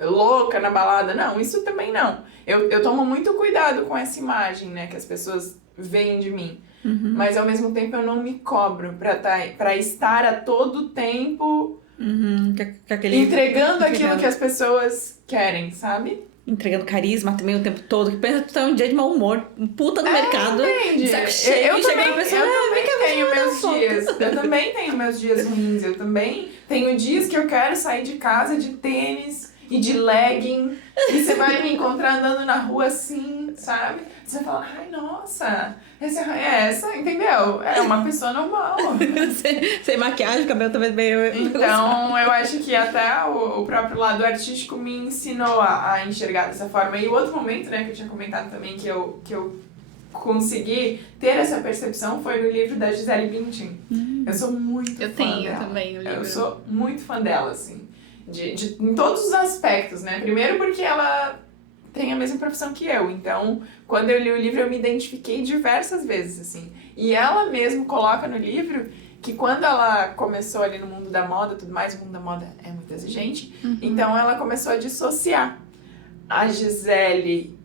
louca na balada. Não, isso também não. Eu tomo muito cuidado com essa imagem, né, que as pessoas veem de mim. Mas ao mesmo tempo eu não me cobro pra estar a todo tempo entregando aquilo que as pessoas querem, sabe? Entregando carisma também o tempo todo. Que pensa que tu tá um dia de mau humor, um puta no mercado. Entendi. Saco cheio, Eu chega também, uma pessoa, eu também tenho meus foto. dias. Eu também tenho meus dias ruins. Eu também tenho dias que eu quero sair de casa de tênis e de legging. E você vai me encontrar andando na rua assim, sabe? Você vai falar, ai, nossa, essa, entendeu? É uma pessoa normal. Sem maquiagem, o cabelo talvez meio... Então, eu acho que até o próprio lado artístico me ensinou a enxergar dessa forma. E o outro momento, né, que eu tinha comentado também, que eu consegui ter essa percepção foi no livro da Gisele Bündchen. Eu sou muito fã dela. Eu tenho também o livro. Eu sou muito fã dela, assim. Em todos os aspectos, né? Primeiro porque ela tem a mesma profissão que eu. Então, quando eu li o livro, eu me identifiquei diversas vezes, assim. E ela mesmo coloca no livro que quando ela começou ali no mundo da moda e tudo mais, o mundo da moda é muito exigente, então ela começou a dissociar a Gisele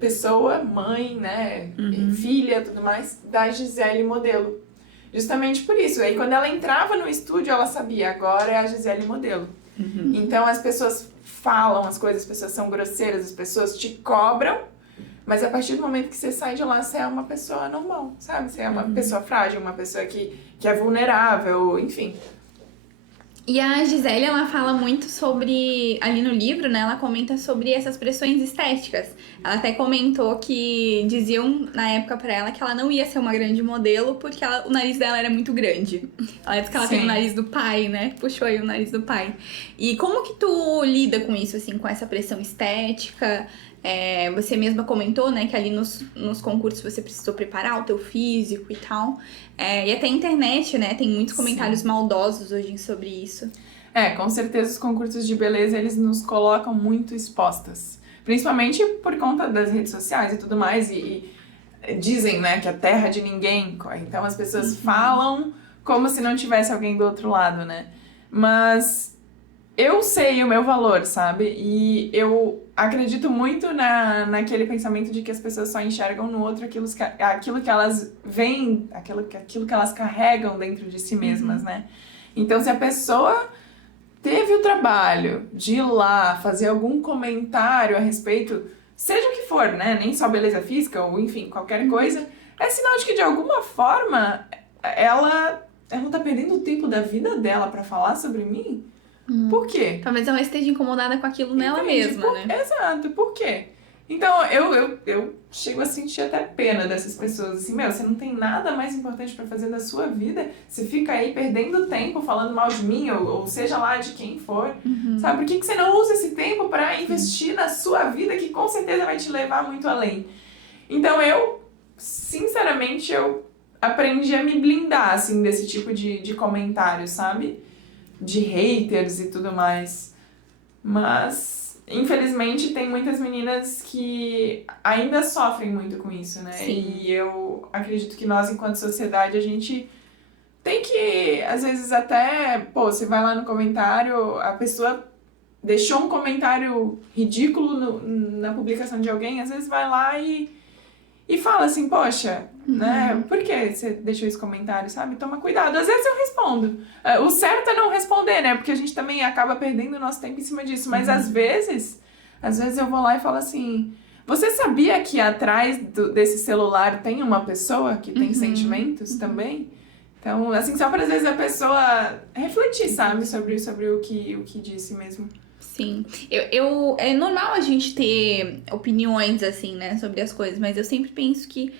pessoa, mãe, né, filha, tudo mais, da Gisele modelo. Justamente por isso. Aí quando ela entrava no estúdio, ela sabia, agora é a Gisele modelo. Então as pessoas falam as coisas, as pessoas são grosseiras, as pessoas te cobram, mas a partir do momento que você sai de lá, você é uma pessoa normal, sabe? Você é uma pessoa frágil, uma pessoa que é vulnerável, enfim. E a Gisele, ela fala muito sobre, ali no livro, né, ela comenta sobre essas pressões estéticas. Ela até comentou que diziam na época pra ela que ela não ia ser uma grande modelo porque o nariz dela era muito grande. Ela disse que ela tem o nariz do pai, né, puxou aí o nariz do pai. E como que tu lida com isso, assim, com essa pressão estética? Você mesma comentou, né, que ali nos concursos você precisou preparar o teu físico e tal. E até a internet, né, tem muitos comentários maldosos hoje sobre isso. Com certeza os concursos de beleza, eles nos colocam muito expostas. Principalmente por conta das redes sociais e tudo mais. E dizem, né, que a terra de ninguém. Então as pessoas falam como se não tivesse alguém do outro lado, né. Mas eu sei o meu valor, sabe? E eu acredito muito naquele pensamento de que as pessoas só enxergam no outro aquilo que elas veem, aquilo que elas carregam dentro de si mesmas, né? Então, se a pessoa teve o trabalho de ir lá fazer algum comentário a respeito, seja o que for, né? Nem só beleza física, ou enfim, qualquer coisa, é sinal de que de alguma forma ela tá perdendo o tempo da vida dela pra falar sobre mim. Por quê? Talvez ela esteja incomodada com aquilo nela mesma, né? Exato, por quê? Então, eu chego a sentir até pena dessas pessoas, assim, você não tem nada mais importante pra fazer da sua vida, você fica aí perdendo tempo falando mal de mim, ou seja lá de quem for, sabe? Por que você não usa esse tempo pra investir na sua vida, que com certeza vai te levar muito além? Então, sinceramente, eu aprendi a me blindar, assim, desse tipo de comentário, sabe? De haters e tudo mais. Mas, infelizmente, tem muitas meninas que ainda sofrem muito com isso, né? Sim. E eu acredito que nós, enquanto sociedade, a gente tem que, às vezes, até... você vai lá no comentário, a pessoa deixou um comentário ridículo na publicação de alguém, às vezes vai lá e fala assim, poxa, né, por que você deixou esse comentário, sabe? Toma cuidado. Às vezes eu respondo. O certo é não responder, né? Porque a gente também acaba perdendo o nosso tempo em cima disso. Mas às vezes eu vou lá e falo assim, você sabia que atrás desse celular tem uma pessoa que tem sentimentos também? Então, assim, só para às vezes a pessoa refletir, sabe? Sobre o que disse mesmo. Sim. É normal a gente ter opiniões, assim, né, sobre as coisas, mas eu sempre penso que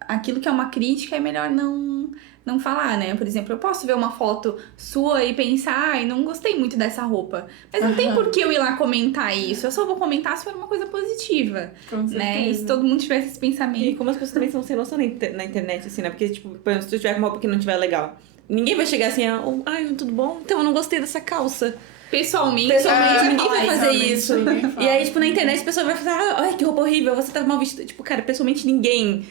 aquilo que é uma crítica é melhor não falar, né? Por exemplo, eu posso ver uma foto sua e pensar, ai, não gostei muito dessa roupa. Mas não tem por que eu ir lá comentar isso. Eu só vou comentar se for uma coisa positiva, Com né? certeza. E se todo mundo tivesse esse pensamento. E como as pessoas também são sem noção na internet, assim, né? Porque, tipo, por exemplo, se tu tiver uma roupa que não tiver legal, ninguém vai chegar assim, ai, tudo bom? Então eu não gostei dessa calça. Pessoalmente, Ninguém vai fazer realmente, isso. ninguém fala. E aí, tipo, na internet a pessoa vai falar, ai, que roupa horrível, você tá mal vestida. Tipo, cara, pessoalmente ninguém.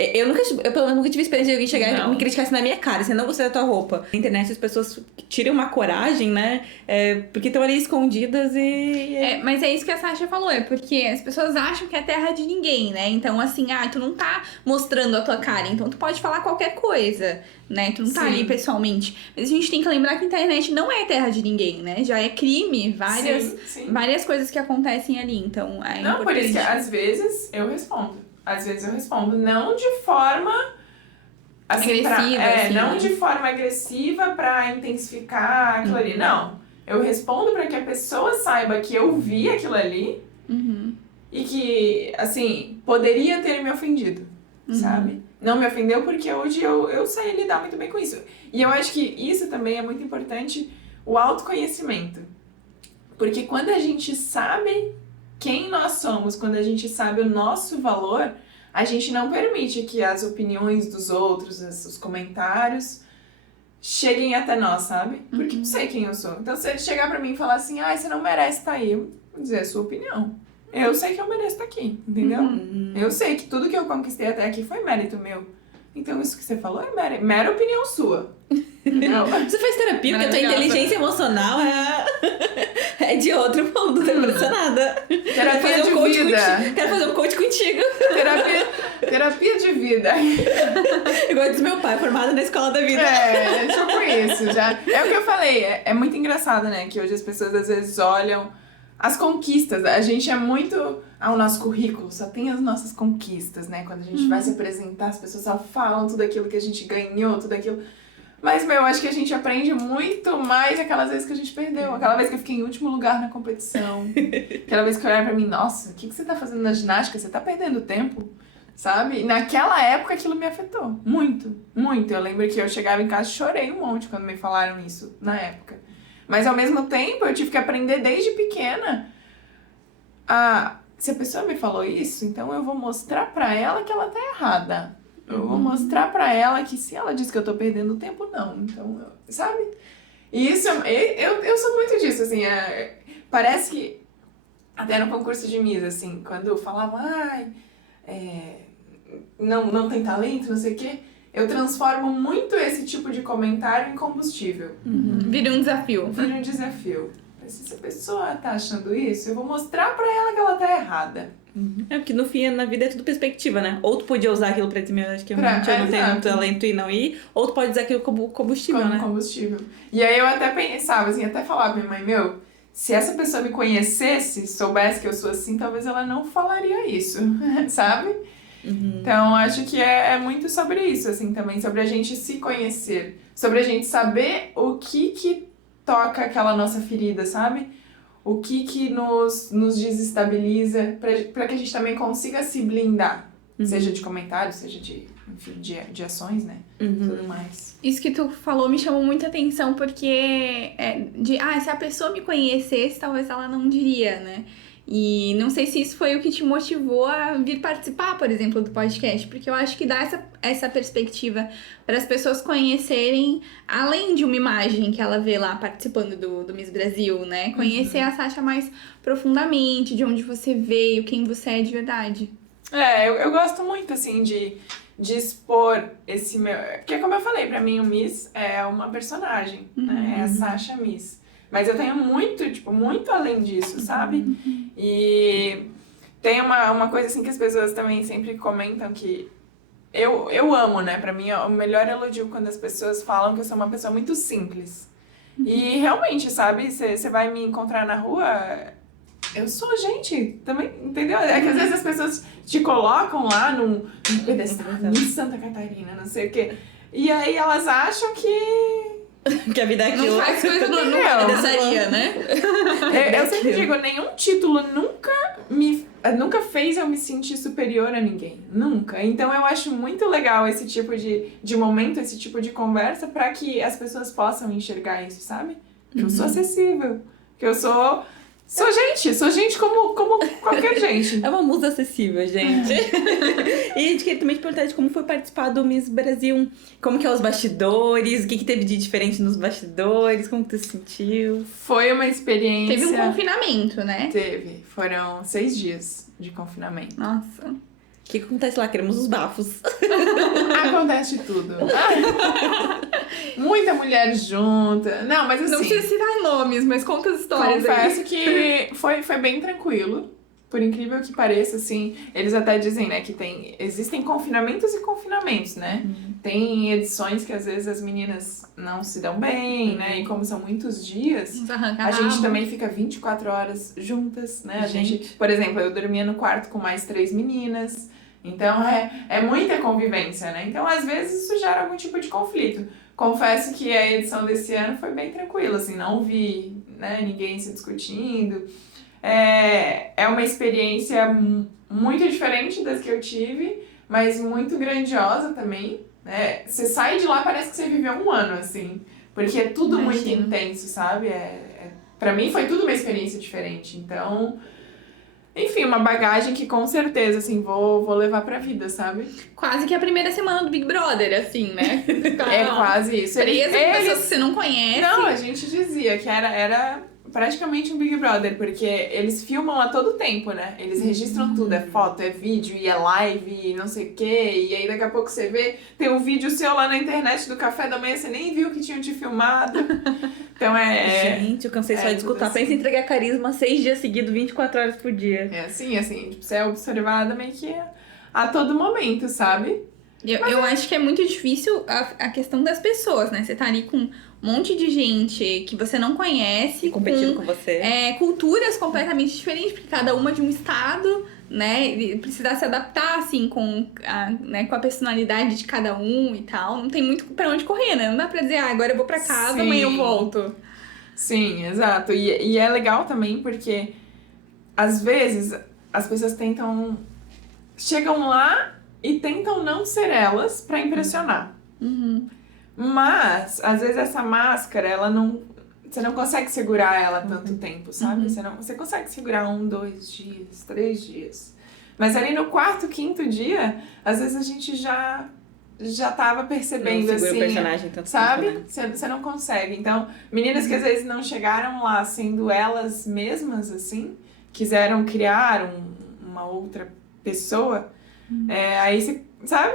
Eu pelo menos nunca tive experiência de alguém chegar e Não. me criticasse na minha cara, assim, eu não gostei da tua roupa. Na internet as pessoas tiram uma coragem, né? Porque estão ali escondidas e. Mas é isso que a Sasha falou, é porque as pessoas acham que é terra de ninguém, né? Então, assim, tu não tá mostrando a tua cara, então tu pode falar qualquer coisa, né? Tu não tá Sim. ali pessoalmente. Mas a gente tem que lembrar que a internet não é terra de ninguém, né? Já é crime, Sim. várias coisas que acontecem ali, então é Não, por isso que importante. às vezes eu respondo. Às vezes eu respondo, não de forma assim, Agressiva, assim, não né? de forma agressiva pra intensificar aquilo ali. Não. Eu respondo pra que a pessoa saiba que eu vi aquilo ali Uhum. e que, assim, poderia ter me ofendido, sabe? Não me ofendeu porque hoje eu sei lidar muito bem com isso. E eu acho que isso também é muito importante, o autoconhecimento. Porque quando a gente sabe quem nós somos, quando a gente sabe o nosso valor, a gente não permite que as opiniões dos outros, os comentários, cheguem até nós, sabe? Porque eu sei quem eu sou. Então, se ele chegar pra mim e falar assim, você não merece estar aí, eu vou dizer a sua opinião. Eu sei que eu mereço estar aqui, entendeu? Eu sei que tudo que eu conquistei até aqui foi mérito meu. Então, isso que você falou é mera opinião sua. Não. Você faz terapia, porque a tua Maravilhosa. inteligência emocional é de outro mundo, tô impressionada. Terapia de vida. Quero fazer um coach contigo. Terapia de vida. Igual diz meu pai, formado na escola da vida. Tipo isso, já. É o que eu falei, é muito engraçado, né? Que hoje as pessoas às vezes olham as conquistas. A gente é muito. O nosso currículo só tem as nossas conquistas, né? Quando a gente vai se apresentar, as pessoas só falam tudo aquilo que a gente ganhou, tudo aquilo. Mas, acho que a gente aprende muito mais aquelas vezes que a gente perdeu. Aquela vez que eu fiquei em último lugar na competição. Aquela vez que olharam pra mim, nossa, o que você tá fazendo na ginástica? Você tá perdendo tempo, sabe? E naquela época aquilo me afetou. Muito, muito. Eu lembro que eu chegava em casa e chorei um monte quando me falaram isso na época. Mas, ao mesmo tempo, eu tive que aprender desde pequena se a pessoa me falou isso, então eu vou mostrar pra ela que ela tá errada. Eu vou mostrar pra ela que se ela diz que eu tô perdendo tempo, não. Então, sabe? E isso, eu sou muito disso, assim, parece que, até no concurso de Miss, assim, quando falavam, não tem talento, não sei o quê, eu transformo muito esse tipo de comentário em combustível. Vira um desafio. Vira um desafio. Se a pessoa tá achando isso, eu vou mostrar pra ela que ela tá errada. Porque no fim, na vida é tudo perspectiva, né? Ou tu podia usar aquilo pra dizer, acho que eu não tenho exato. talento e não ir, ou tu pode usar aquilo como combustível, Como né? combustível. E aí eu até pensava, assim, até falava pra minha mãe, se essa pessoa me conhecesse, soubesse que eu sou assim, talvez ela não falaria isso, sabe? Então, acho que é muito sobre isso, assim, também, sobre a gente se conhecer, sobre a gente saber o que toca aquela nossa ferida, sabe? O que nos desestabiliza, pra que a gente também consiga se blindar, seja de comentários, seja de ações, né? Tudo mais. Isso que tu falou me chamou muita atenção, porque se a pessoa me conhecesse, talvez ela não diria, né? E não sei se isso foi o que te motivou a vir participar, por exemplo, do podcast, porque eu acho que dá essa perspectiva para as pessoas conhecerem, além de uma imagem que ela vê lá participando do Miss Brasil, né? Conhecer a Sasha mais profundamente, de onde você veio, quem você é de verdade. Eu gosto muito, assim, de expor esse meu... Porque, como eu falei, pra mim o Miss é uma personagem, né? É a Sasha Miss. Mas eu tenho muito além disso, sabe? E tem uma coisa, assim, que as pessoas também sempre comentam que eu amo, né? Pra mim, o melhor elogio quando as pessoas falam que eu sou uma pessoa muito simples. E realmente, sabe? Você vai me encontrar na rua... Eu sou gente também, entendeu? É que às vezes as pessoas te colocam lá num pedestal em Santa Catarina, não sei o quê. E aí elas acham que Que a vida é aquilo. Não faz coisa no Não. dançaria, né? Eu sempre digo, nenhum título nunca fez eu me sentir superior a ninguém. Nunca. Então eu acho muito legal esse tipo de momento, esse tipo de conversa, pra que as pessoas possam enxergar isso, sabe? Que eu sou acessível. Que eu sou gente como qualquer gente. É uma musa acessível, gente. E a gente queria também te perguntar de como foi participar do Miss Brasil. Como que é os bastidores, o que teve de diferente nos bastidores, como que tu se sentiu? Foi uma experiência... Teve um confinamento, né? Teve. Foram 6 dias de confinamento. Nossa. O que acontece lá? Queremos os bafos. Acontece tudo. Muita mulher junta. Não, mas assim... Não precisa citar nomes, mas conta as histórias Confesso aí. que foi bem tranquilo. Por incrível que pareça, assim, eles até dizem, né, que existem confinamentos e confinamentos, né? Tem edições que às vezes as meninas não se dão bem, né? E como são muitos dias, Uns arranca a gente rabo. também fica 24 horas juntas, né? A gente, Gente. por exemplo, eu dormia no quarto com mais 3 meninas. Então é muita convivência, né? Então às vezes isso gera algum tipo de conflito. Confesso que a edição desse ano foi bem tranquila, assim, não vi, né, ninguém se discutindo. É uma experiência muito diferente das que eu tive, mas muito grandiosa também, né? Você sai de lá, parece que você viveu um ano, assim, porque é tudo muito Imagino. intenso, sabe? Pra mim foi tudo uma experiência diferente, então... Enfim, uma bagagem que com certeza, assim, vou levar pra vida, sabe? Quase que a primeira semana do Big Brother, assim, né? É quase isso. Preso com pessoas que você não conhece. Não, a gente dizia que era praticamente um Big Brother, porque eles filmam a todo tempo, né? Eles registram tudo, é foto, é vídeo, e é live, e não sei o quê, e aí daqui a pouco você vê, tem um vídeo seu lá na internet do café da manhã, você nem viu que tinham te filmado. Então Gente, eu cansei só de escutar. assim. Pensa em entregar carisma 6 dias seguidos, 24 horas por dia. É assim, tipo, você é observada meio que a todo momento, sabe? Eu acho que é muito difícil a questão das pessoas, né? Você tá ali com um monte de gente que você não conhece, Competindo com você. culturas completamente diferentes, porque cada uma de um estado, né? E precisar se adaptar, assim, com a personalidade de cada um e tal. Não tem muito pra onde correr, né? Não dá pra dizer, agora eu vou pra casa, Sim. amanhã eu volto. Sim, exato. E é legal também porque, às vezes, as pessoas chegam lá e tentam não ser elas pra impressionar. Uhum. Mas, às vezes, essa máscara, você não consegue segurar ela tanto tempo, sabe? Você consegue segurar 1, 2 dias, 3 dias. Mas ali no 4º, 5º dia, às vezes a gente já tava percebendo, Não segura assim, o personagem tanto sabe? tempo, né? Você não consegue. Então, meninas que às vezes não chegaram lá sendo elas mesmas, assim, quiseram criar uma outra pessoa, aí você, sabe?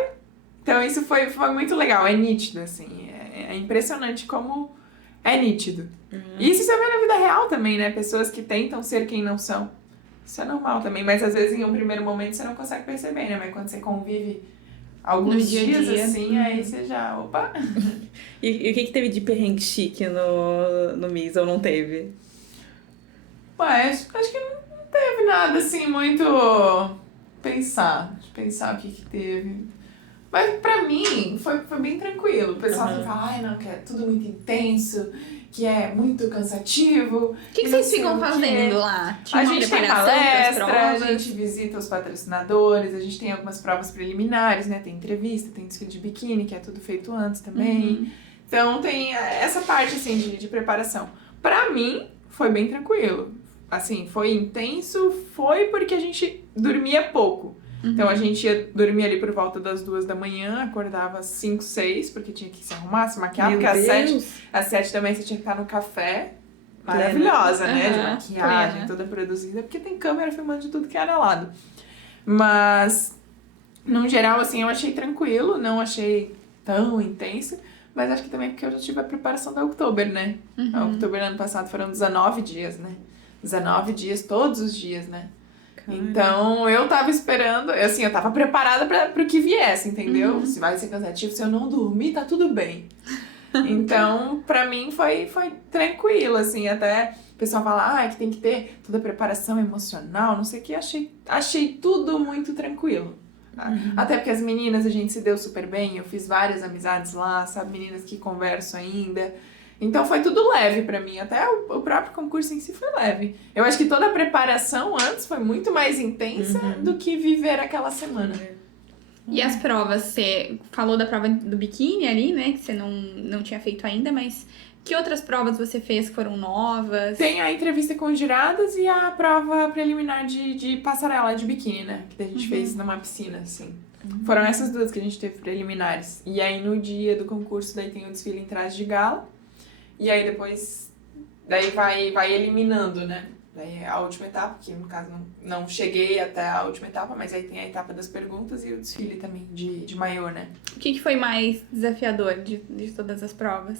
Então isso foi muito legal, é nítido, assim, é impressionante como é nítido. E isso você vê na vida real também, né? Pessoas que tentam ser quem não são. Isso é normal também, mas às vezes em um primeiro momento você não consegue perceber, né? Mas quando você convive alguns No dia a dias dia. assim, aí você já, opa... E o que teve de perrengue chique no Miss, ou não teve? Ué, acho que não teve nada assim muito pensar o que teve. Mas pra mim foi bem tranquilo. O pessoal Uhum. fala, ai não, que é tudo muito intenso, que é muito cansativo. O que e não vocês sei ficam o quê. fazendo lá? Tinha A uma gente tem preparação pras palestra, a provas? gente visita os patrocinadores, a gente tem algumas provas preliminares, né? Tem entrevista, tem desfile de biquíni, que é tudo feito antes também. Então tem essa parte, assim, de preparação. Pra mim, foi bem tranquilo. Assim, foi intenso, foi porque a gente dormia pouco. Então a gente ia dormir ali por volta das 2 da manhã, acordava às 5, 6, porque tinha que se arrumar, se maquiar, Meu porque Deus. às 7 da manhã você tinha que estar no café. Maravilhosa, né? De Aham, maquiagem, plena. toda produzida, porque tem câmera filmando de tudo que era lado. Mas, no geral, assim, eu achei tranquilo, não achei tão intenso, mas acho que também porque eu já tive a preparação da Oktober, né? A Oktober ano passado foram 19 dias, né? 19 dias, todos os dias, né? Então, eu tava esperando, assim, eu tava preparada pro que viesse, entendeu? Se vai ser cansativo, se eu não dormir, tá tudo bem. Então, pra mim, foi tranquilo, assim, até o pessoal fala, que tem que ter toda a preparação emocional, não sei o que, achei tudo muito tranquilo. Até porque as meninas, a gente se deu super bem, eu fiz várias amizades lá, sabe, meninas que converso ainda. Então foi tudo leve pra mim, até o próprio concurso em si foi leve. Eu acho que toda a preparação antes foi muito mais intensa do que viver aquela semana. E as provas, você falou da prova do biquíni ali, né? Que você não tinha feito ainda, mas que outras provas você fez que foram novas? Tem a entrevista com os jurados e a prova preliminar de passarela de biquíni, né? Que a gente fez numa piscina, assim. Foram essas duas que a gente teve preliminares. E aí no dia do concurso, daí tem o desfile em traje de gala. E aí depois, daí vai eliminando, né? Daí é a última etapa, que no caso não cheguei até a última etapa, mas aí tem a etapa das perguntas e o desfile também de maiô, né? O que foi mais desafiador de todas as provas?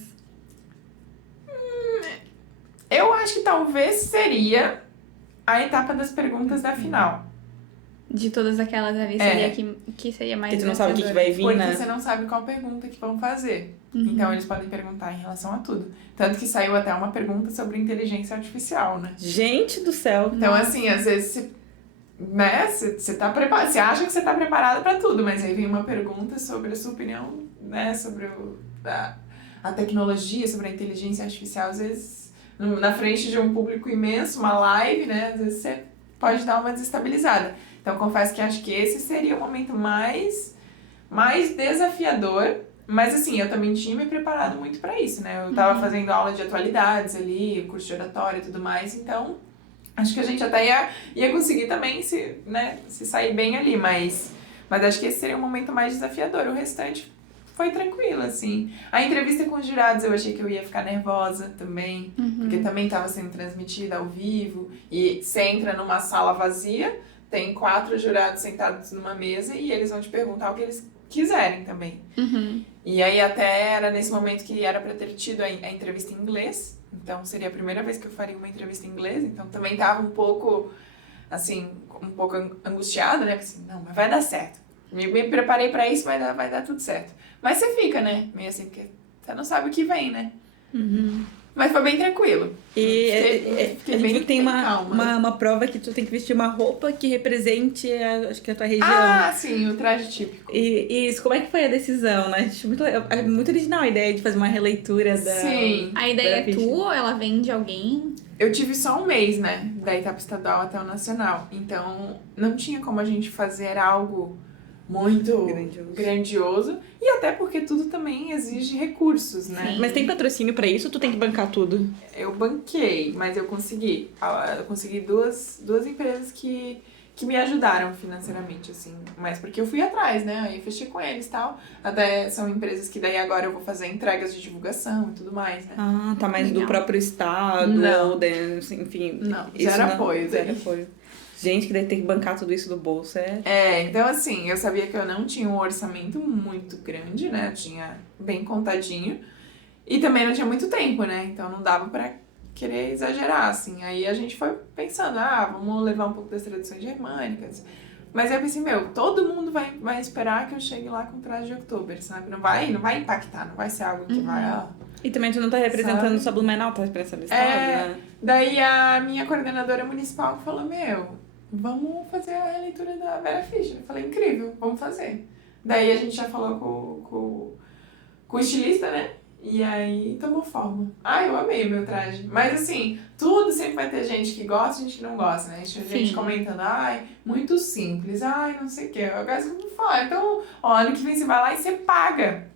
Eu acho que talvez seria a etapa das perguntas da final. De todas aquelas ali, seria que seria mais Porque tu não sabe o que vai vir, Porque né? você não sabe qual pergunta que vão fazer. Então eles podem perguntar em relação a tudo. Tanto que saiu até uma pergunta sobre inteligência artificial, né? Gente do céu. Então, assim, às vezes você tá preparado, você acha que você tá preparado pra tudo, mas aí vem uma pergunta sobre a sua opinião, né? Sobre a tecnologia, sobre a inteligência artificial, às vezes na frente de um público imenso, uma live, né? Às vezes você pode dar uma desestabilizada. Então, confesso que acho que esse seria o momento mais desafiador. Mas, assim, eu também tinha me preparado muito pra isso, né? Eu tava fazendo aula de atualidades ali, curso de oratória e tudo mais. Então, acho que a gente até ia conseguir também se sair bem ali. Mas acho que esse seria o momento mais desafiador. O restante foi tranquilo, assim. A entrevista com os jurados eu achei que eu ia ficar nervosa também. Porque também tava sendo transmitida ao vivo. E você entra numa sala vazia... Tem 4 jurados sentados numa mesa e eles vão te perguntar o que eles quiserem também. E aí até era nesse momento que era pra ter tido a entrevista em inglês. Então seria a primeira vez que eu faria uma entrevista em inglês. Então também tava um pouco, assim, angustiada, né? Porque assim, não, mas vai dar certo. Me preparei pra isso, vai dar tudo certo. Mas você fica, né? Meio assim, porque você não sabe o que vem, né? Mas foi bem tranquilo. E Fiquei a gente viu que tem calma. uma prova que tu tem que vestir uma roupa que represente, acho que a tua região. Ah, sim, o traje típico. E isso, como é que foi a decisão, né? Acho muito original a ideia de fazer uma releitura da... Sim. A ideia é ficha. tua ou ela vem de alguém? Eu tive só um mês, né? Da etapa estadual até o nacional. Então, não tinha como a gente fazer algo muito grandioso. E até porque tudo também exige recursos, né? Sim. Mas tem patrocínio pra isso ou tu tem que bancar tudo? Eu banquei, mas eu consegui. Eu consegui duas empresas que me ajudaram financeiramente, assim. Mas porque eu fui atrás, né? Aí fechei com eles e tal. Até são empresas que daí agora eu vou fazer entregas de divulgação e tudo mais, né? Ah, tá mais do Legal. próprio estado, Não. ou enfim. Não, isso zero apoio. Zero daí. apoio. Gente, que deve ter que bancar tudo isso do bolso, Então assim, eu sabia que eu não tinha um orçamento muito grande, né? Eu tinha bem contadinho. E também não tinha muito tempo, né? Então não dava pra querer exagerar, assim. Aí a gente foi pensando, vamos levar um pouco das tradições germânicas. Mas aí eu pensei, todo mundo vai esperar que eu chegue lá com traje de outubro, sabe? Não vai impactar, não vai ser algo que vai... E também tu não tá representando só Blumenau, tá representando o estado, né? Daí a minha coordenadora municipal falou, vamos fazer a releitura da Vera Fischer. Eu falei, incrível, vamos fazer. Daí a gente já falou com o estilista, né? E aí tomou forma. Eu amei o meu traje. Mas assim, tudo sempre vai ter gente que gosta e gente que não gosta, né? Tinha gente comentando, muito simples, não sei o quê. Eu gosto de falar, então, ano que vem você vai lá e você paga.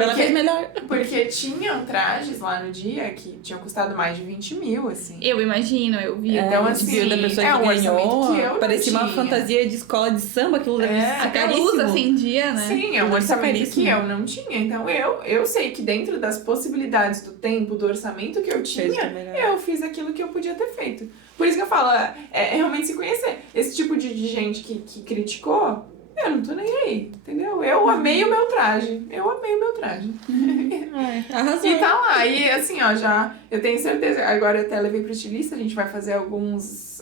Ela fez melhor. Porque tinham trajes lá no dia que tinham custado mais de 20 mil, assim. Eu imagino, eu vi. Então, A gente assim, viu da pessoa é que um ganhou, orçamento que eu não parecia uma tinha. fantasia de escola de samba, aquilo deve ser Até a caríssimo. luz acendia, né? Sim, é um Deve ser orçamento caríssimo. que eu não tinha. Então, eu sei que dentro das possibilidades do tempo, do orçamento que eu Fez o tinha, melhor. eu fiz aquilo que eu podia ter feito. Por isso que eu falo, é realmente se conhecer. Esse tipo de gente que criticou, eu não tô nem aí, entendeu? Eu amei o meu traje. Arrasou. E tá lá, e assim, eu tenho certeza, agora eu até levei pro estilista, a gente vai fazer algumas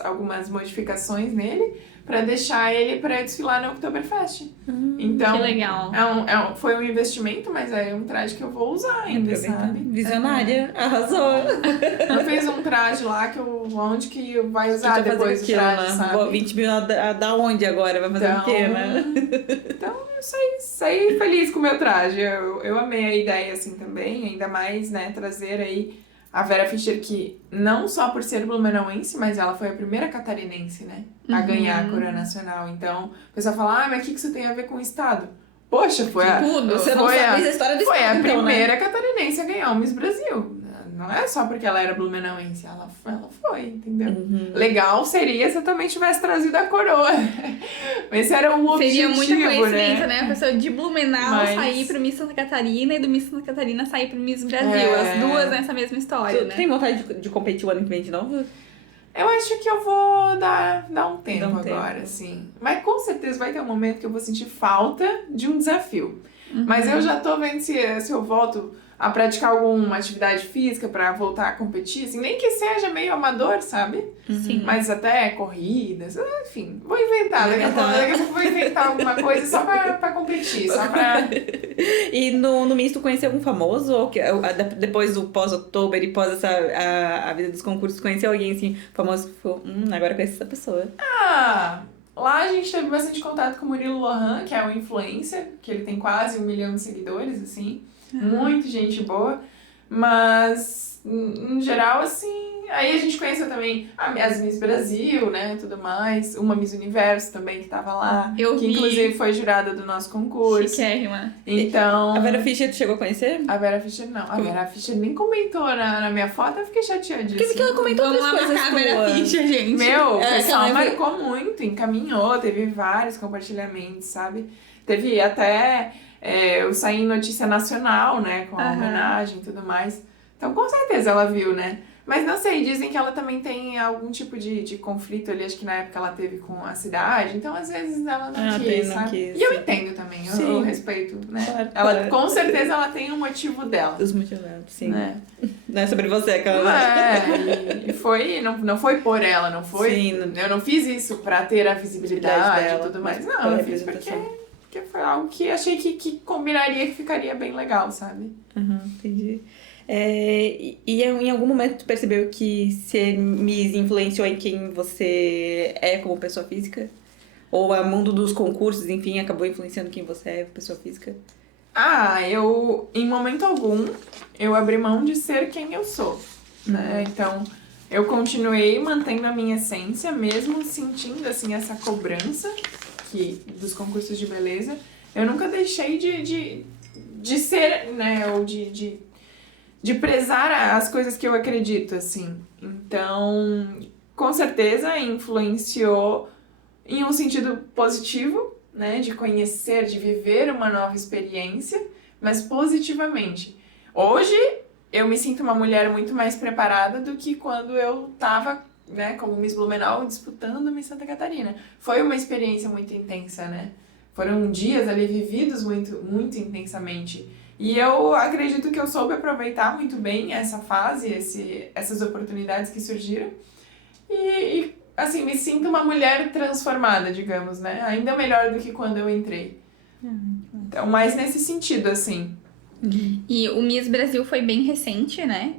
modificações nele pra deixar ele pra desfilar no Oktoberfest. Então, Que legal. foi um investimento, mas é um traje que eu vou usar ainda, sabe? Visionária, arrasou. Eu fiz um traje lá onde que vai usar Tu vai fazer depois o aquilo, traje, né? sabe? 20 mil da onde agora? Vai fazer o quê, né? Então, saí feliz com o meu traje. Eu amei a ideia, assim, também. Ainda mais, né, trazer aí a Vera Fischer, que não só por ser blumenauense, mas ela foi a primeira catarinense, né, a ganhar a coroa nacional. Então, o pessoal fala, mas o que isso tem a ver com o Estado? Poxa, foi Tudo. Você não sabe a história do foi Estado, a então, primeira né? catarinense a ganhar o Miss Brasil. Não é só porque ela era blumenauense, ela foi, entendeu? Legal seria se eu também tivesse trazido a coroa. Esse era um objetivo, Seria muita coincidência, né? A pessoa de Blumenau Mas- sair pro Miss Santa Catarina e do Miss Santa Catarina sair pro Miss Brasil. É. As duas nessa mesma história, Tu né? tem vontade de competir o ano que vem de novo? Eu acho que eu vou dar um tempo Dar um agora, tempo. assim. Mas com certeza vai ter um momento que eu vou sentir falta de um desafio. Mas eu já tô vendo se eu volto a praticar alguma atividade física pra voltar a competir, assim, nem que seja meio amador, sabe? Sim. Mas até corridas, enfim, vou inventar. Daqui a pouco vou inventar alguma coisa só pra competir, só pra... E no Miss, tu conheceu algum famoso? Ou depois do pós-outubro e pós a vida dos concursos, conheceu alguém assim, famoso que ficou, agora eu conheço essa pessoa. Lá a gente teve bastante contato com o Murilo Lohan, que é um influencer, que ele tem quase 1 milhão de seguidores, assim. Muito gente boa. Mas, em geral, assim... Aí a gente conheceu também as Miss Brasil, né, tudo mais. Uma Miss Universo também, que tava lá. Eu que vi. inclusive foi jurada do nosso concurso. Chiquérrima. Então... A Vera Fischer, tu chegou a conhecer? A Vera Fischer não. A Vera Fischer nem comentou na minha foto, eu fiquei chateadíssima. Porque ela comentou Vamos lá outras coisas marcar a Vera tuas. Fischer, gente. Meu, o É, pessoal aquela- marcou muito, encaminhou, teve vários compartilhamentos, sabe? Teve até eu saí em notícia nacional, né, com a Aham. homenagem e tudo mais. Então, com certeza ela viu, né? Mas não sei, dizem que ela também tem algum tipo de conflito ali, acho que na época ela teve com a cidade, então às vezes ela não quis, não sabe? quis, E eu sim. entendo também, eu Sim. respeito, né? Claro, Ela, claro. com certeza ela tem um motivo dela. Os motivados, sim. Né? Não é sobre você, aquela. E foi, não foi por ela, não foi. Sim, Eu não fiz isso pra ter a visibilidade dela, e tudo mais. mas Não, pela eu fiz porque representação. foi algo que achei que combinaria, que ficaria bem legal, sabe? Entendi. E em algum momento tu percebeu que ser Miss influenciou em quem você é como pessoa física? Ou o mundo dos concursos, enfim, acabou influenciando quem você é, pessoa física? Eu, em momento algum, eu abri mão de ser quem eu sou, né? Então, eu continuei mantendo a minha essência, mesmo sentindo, assim, essa cobrança dos concursos de beleza. Eu nunca deixei de ser, né, ou de prezar as coisas que eu acredito, assim. Então, com certeza influenciou em um sentido positivo, né, de conhecer, de viver uma nova experiência, mas positivamente. Hoje, eu me sinto uma mulher muito mais preparada do que quando eu tava, né, como Miss Blumenau, disputando Miss Santa Catarina. Foi uma experiência muito intensa, né? Foram dias ali vividos muito, muito intensamente. E eu acredito que eu soube aproveitar muito bem essa fase, essas oportunidades que surgiram. E, assim, me sinto uma mulher transformada, digamos, né? Ainda melhor do que quando eu entrei. Então, mais nesse sentido, assim. E o Miss Brasil foi bem recente, né?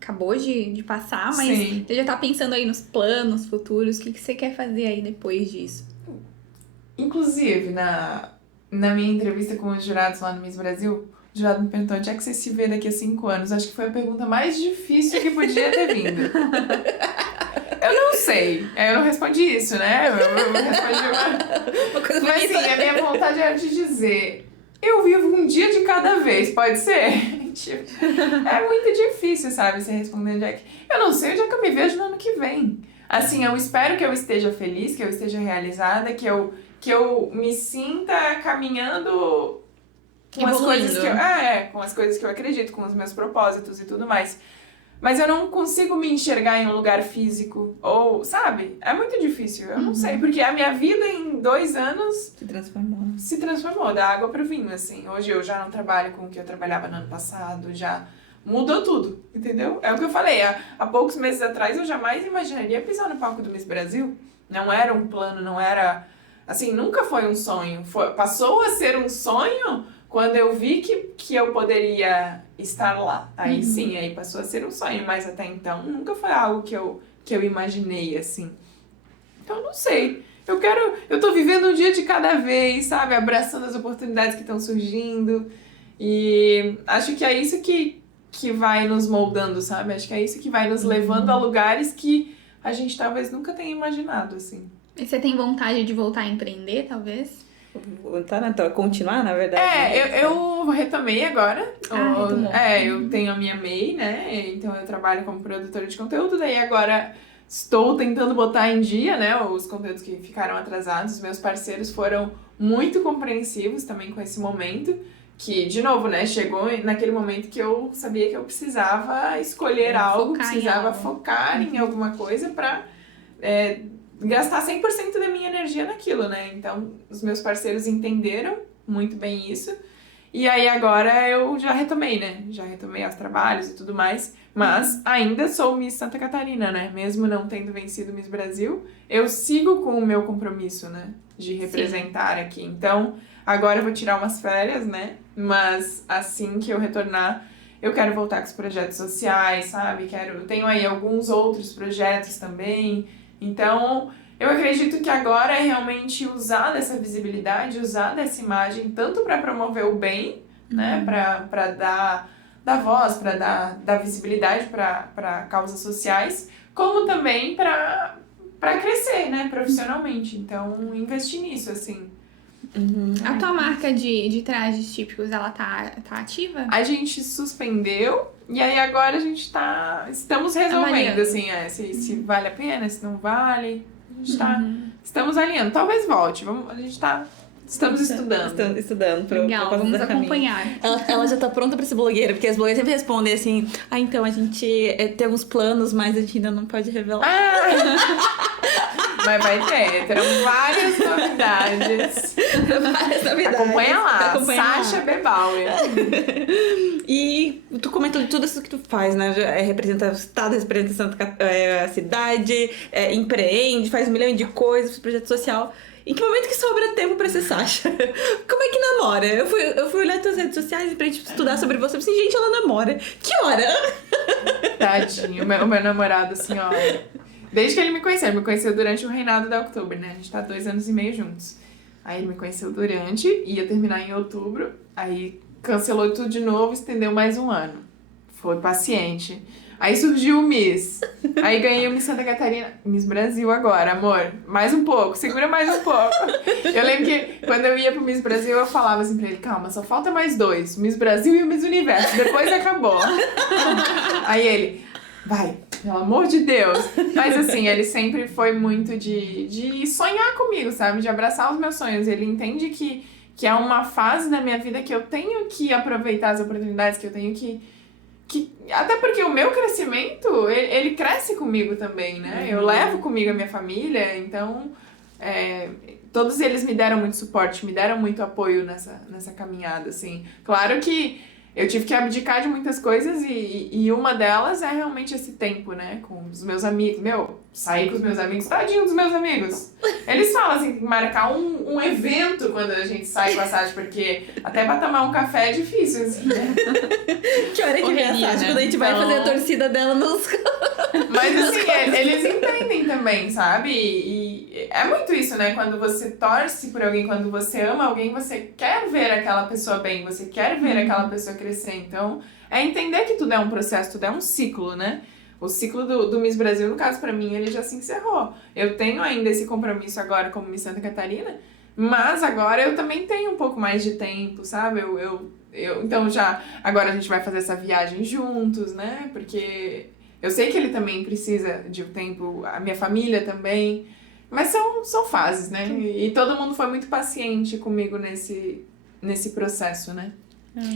Acabou de passar, mas Sim. você já tá pensando aí nos planos futuros. O que você quer fazer aí depois disso? Inclusive, na minha entrevista com os jurados lá no Miss Brasil, o jurado me perguntou onde é que você se vê daqui a 5 anos. Acho que foi a pergunta mais difícil que podia ter vindo. Eu não sei. Eu não respondi isso, né? Eu respondi Uma coisa Mas bonita. sim, a minha vontade era de dizer, eu vivo um dia de cada vez, pode ser? Tipo, é muito difícil, sabe, você responder onde é que... Eu não sei onde é que eu me vejo no ano que vem. Assim, eu espero que eu esteja feliz, que eu esteja realizada, que eu me sinta caminhando com as coisas que eu... com as coisas que eu acredito, com os meus propósitos e tudo mais. Mas eu não consigo me enxergar em um lugar físico, ou, sabe? É muito difícil, eu não sei, porque a minha vida em 2 anos Se transformou. da água pro vinho, assim. Hoje eu já não trabalho com o que eu trabalhava no ano passado, já mudou tudo, entendeu? É o que eu falei, há poucos meses atrás eu jamais imaginaria pisar no palco do Miss Brasil. Não era um plano, não era... Assim, nunca foi um sonho. Passou a ser um sonho quando eu vi que eu poderia estar lá. Aí sim, aí passou a ser um sonho, mas até então nunca foi algo que eu imaginei, assim. Então, não sei. Eu tô vivendo um dia de cada vez, sabe? Abraçando as oportunidades que estão surgindo. E acho que é isso que vai nos moldando, sabe? Acho que é isso que vai nos levando a lugares que a gente talvez nunca tenha imaginado, assim. E você tem vontade de voltar a empreender, talvez? Então, continuar, na verdade. Eu retomei agora. Retomou. Eu tenho a minha MEI, né? Então eu trabalho como produtora de conteúdo, daí agora estou tentando botar em dia, né? Os conteúdos que ficaram atrasados. Os meus parceiros foram muito compreensivos também com esse momento. Que, de novo, né, chegou naquele momento que eu sabia que eu precisava escolher algo, precisava focar em alguma coisa pra gastar 100% da minha energia naquilo, né? Então, os meus parceiros entenderam muito bem isso. E aí, agora eu já retomei, né? Já retomei os trabalhos e tudo mais. Mas ainda sou Miss Santa Catarina, né? Mesmo não tendo vencido Miss Brasil, eu sigo com o meu compromisso, né? De representar aqui. Então, agora eu vou tirar umas férias, né? Mas assim que eu retornar, eu quero voltar com os projetos sociais, sabe? Eu tenho aí alguns outros projetos também. Então, eu acredito que agora é realmente usar dessa visibilidade, usar dessa imagem, tanto para promover o bem, né? Para dar voz, para dar visibilidade para causas sociais, como também para crescer, né? Profissionalmente. Então, investir nisso, assim. A tua marca de trajes típicos, ela tá ativa? A gente suspendeu e aí agora a gente estamos resolvendo, Avaliando. assim, se vale a pena, se não vale. A gente estamos alinhando. Talvez volte. Estamos estudando. Estudando Legal, pra vamos fazer caminho. acompanhar. Ela já tá pronta pra ser blogueira, porque as blogueiras sempre respondem assim: então a gente tem uns planos, mas a gente ainda não pode revelar. Mas vai terão várias novidades. Várias novidades. Acompanha lá, Acompanha lá. Sasha Bebauer. E tu comentou de tudo isso que tu faz, né? Representa o estado, representa a cidade, empreende, faz 1 milhão de coisas, projeto social. Em que momento que sobra tempo pra ser Sasha? Como é que namora? Eu fui olhar tuas redes sociais e pra gente estudar sobre você. Eu falei assim, gente, ela namora. Que hora? Tadinho, o meu namorado, assim, ó. Desde que ele me conheceu durante o reinado da Oktober, né? A gente tá 2 anos e meio juntos. Aí ele me conheceu durante, ia terminar em outubro, aí cancelou tudo de novo, estendeu mais 1 ano. Foi paciente. Aí surgiu o Miss. Aí ganhei o Miss Santa Catarina. Miss Brasil agora, amor. Mais um pouco, segura mais um pouco. Eu lembro que quando eu ia pro Miss Brasil, eu falava assim pra ele, calma, só falta mais 2. O Miss Brasil e o Miss Universo. Depois acabou. Aí ele, vai, pelo amor de Deus. Mas assim, ele sempre foi muito de sonhar comigo, sabe? De abraçar os meus sonhos. Ele entende que é uma fase da minha vida que eu tenho que aproveitar as oportunidades, que eu tenho que até porque o meu crescimento, ele cresce comigo também, né? Eu levo comigo a minha família, então todos eles me deram muito suporte, me deram muito apoio nessa caminhada, assim. Claro que eu tive que abdicar de muitas coisas e uma delas é realmente esse tempo, né? Com os meus amigos. Sair com os meus amigos, tadinho dos meus amigos. Eles falam assim, marcar um evento quando a gente sai com a Sasha, porque até pra tomar um café é difícil, assim, né? Que hora que vem a Sasha, né? quando a gente vai fazer a torcida dela nos... Mas assim, eles entendem também, sabe? E é muito isso, né? Quando você torce por alguém, quando você ama alguém, você quer ver aquela pessoa bem, você quer ver aquela pessoa crescer. Então, é entender que tudo é um processo, tudo é um ciclo, né? O ciclo do Miss Brasil, no caso, pra mim, ele já se encerrou. Eu tenho ainda esse compromisso agora como Miss Santa Catarina, mas agora eu também tenho um pouco mais de tempo, sabe? Então já, agora a gente vai fazer essa viagem juntos, né? Porque eu sei que ele também precisa de um tempo, a minha família também, mas são fases, né? E todo mundo foi muito paciente comigo nesse processo, né?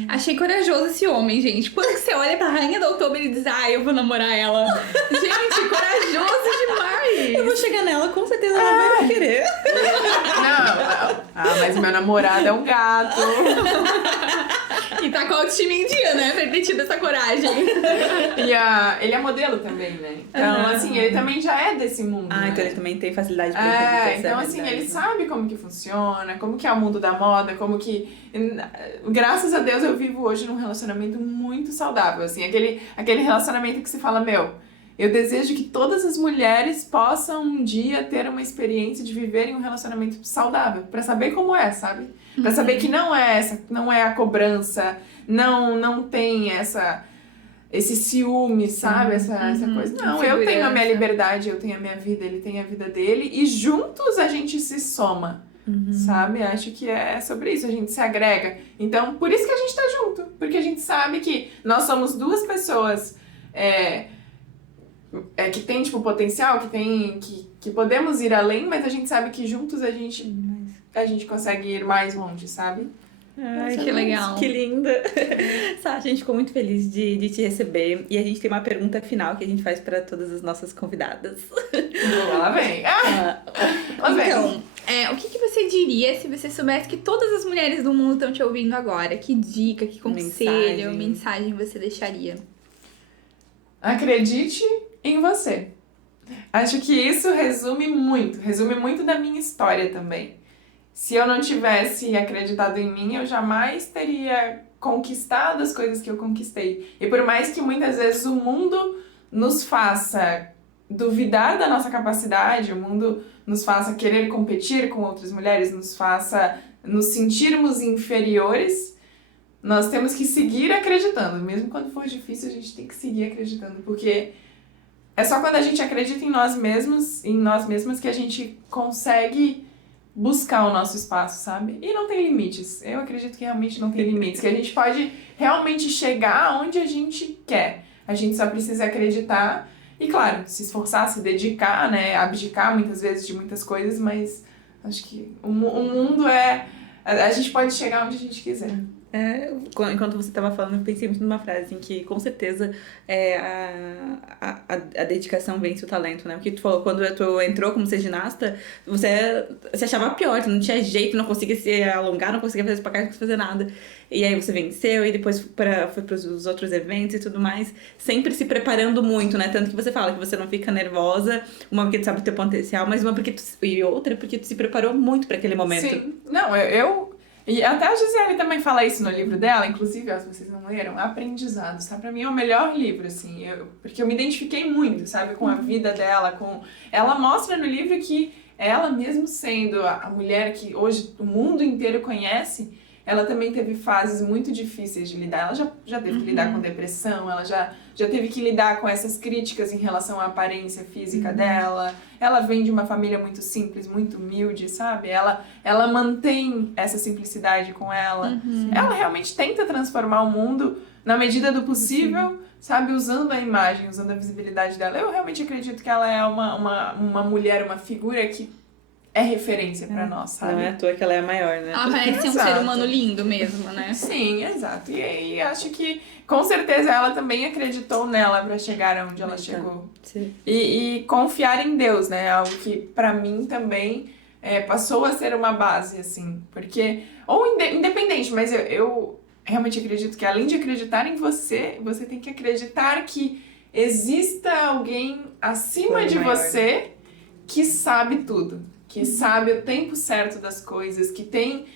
Achei corajoso esse homem, gente. Quando que você olha pra Rainha da Oktober e diz, eu vou namorar ela. Gente, corajoso demais. Eu vou chegar nela, com certeza ela vai me querer. Não. Mas meu namorado é um gato. E tá com a autoestima em dia, né? Pra ter tido essa coragem. E ele é modelo também, né? Então, assim, ele também já é desse mundo, né? Então ele também tem facilidade pra entender. Então, assim, ele sabe como que funciona, como que é o mundo da moda, como que... Graças a Deus eu vivo hoje num relacionamento muito saudável, assim. Aquele relacionamento que você fala, Eu desejo que todas as mulheres possam um dia ter uma experiência de viverem um relacionamento saudável, pra saber como é, sabe? Pra saber que não é a cobrança, não tem esse ciúme, sabe? Essa coisa. Não, eu tenho a minha liberdade, eu tenho a minha vida, ele tem a vida dele, e juntos a gente se soma, sabe? Acho que é sobre isso, a gente se agrega. Então, por isso que a gente tá junto, porque a gente sabe que nós somos duas pessoas que tem, tipo, potencial, que podemos ir além, mas a gente sabe que juntos a gente consegue ir mais longe, sabe? Ai, que legal. Que linda. Sá, a gente ficou muito feliz de te receber. E a gente tem uma pergunta final que a gente faz para todas as nossas convidadas. Lá vem. Lá vem. Então, o que você diria se você soubesse que todas as mulheres do mundo estão te ouvindo agora? Que dica, que conselho, mensagem você deixaria? Acredite em você. Acho que isso resume muito da minha história também. Se eu não tivesse acreditado em mim, eu jamais teria conquistado as coisas que eu conquistei. E por mais que muitas vezes o mundo nos faça duvidar da nossa capacidade, o mundo nos faça querer competir com outras mulheres, nos faça nos sentirmos inferiores, nós temos que seguir acreditando. Mesmo quando for difícil, a gente tem que seguir acreditando, porque é só quando a gente acredita em nós mesmas, que a gente consegue buscar o nosso espaço, sabe? E não tem limites. Eu acredito que realmente não tem limites, que a gente pode realmente chegar onde a gente quer. A gente só precisa acreditar e, claro, se esforçar, se dedicar, né? Abdicar muitas vezes de muitas coisas, mas acho que o mundo a gente pode chegar onde a gente quiser. Enquanto você estava falando, eu pensei muito numa frase em que, com certeza, a dedicação vence o talento, né? O que tu falou, quando tu entrou como ser ginasta, você se achava pior, tu não tinha jeito, não conseguia se alongar, não conseguia fazer espacate, não conseguia fazer nada. E aí você venceu e depois foi para os outros eventos e tudo mais, sempre se preparando muito, né? Tanto que você fala que você não fica nervosa, uma porque tu sabe o teu potencial, mas e outra porque tu se preparou muito para aquele momento. Sim, não, E até a Gisele também fala isso no livro dela, inclusive, se vocês não leram, Aprendizados, tá? Pra mim é o melhor livro, assim, porque eu me identifiquei muito, sabe, com a vida dela, Ela mostra no livro que ela, mesmo sendo a mulher que hoje o mundo inteiro conhece, ela também teve fases muito difíceis de lidar. Ela já teve que lidar com depressão, ela já teve que lidar com essas críticas em relação à aparência física dela. Ela vem de uma família muito simples, muito humilde, sabe? Ela mantém essa simplicidade com ela. Ela realmente tenta transformar o mundo na medida do possível, sabe? Usando a imagem, usando a visibilidade dela. Eu realmente acredito que ela é uma mulher, uma figura que é referência pra nós, sabe? Não é à toa que ela é a maior, né? Ela parece um ser humano lindo mesmo, né? Sim, exato. E acho que, com certeza, ela também acreditou nela pra chegar onde ela chegou. Sim. E confiar em Deus, né? Algo que, pra mim, também passou a ser uma base, assim. Porque, independente, mas eu realmente acredito que, além de acreditar em você, você tem que acreditar que exista alguém acima de você que sabe tudo. Que sabe o tempo certo das coisas, que tem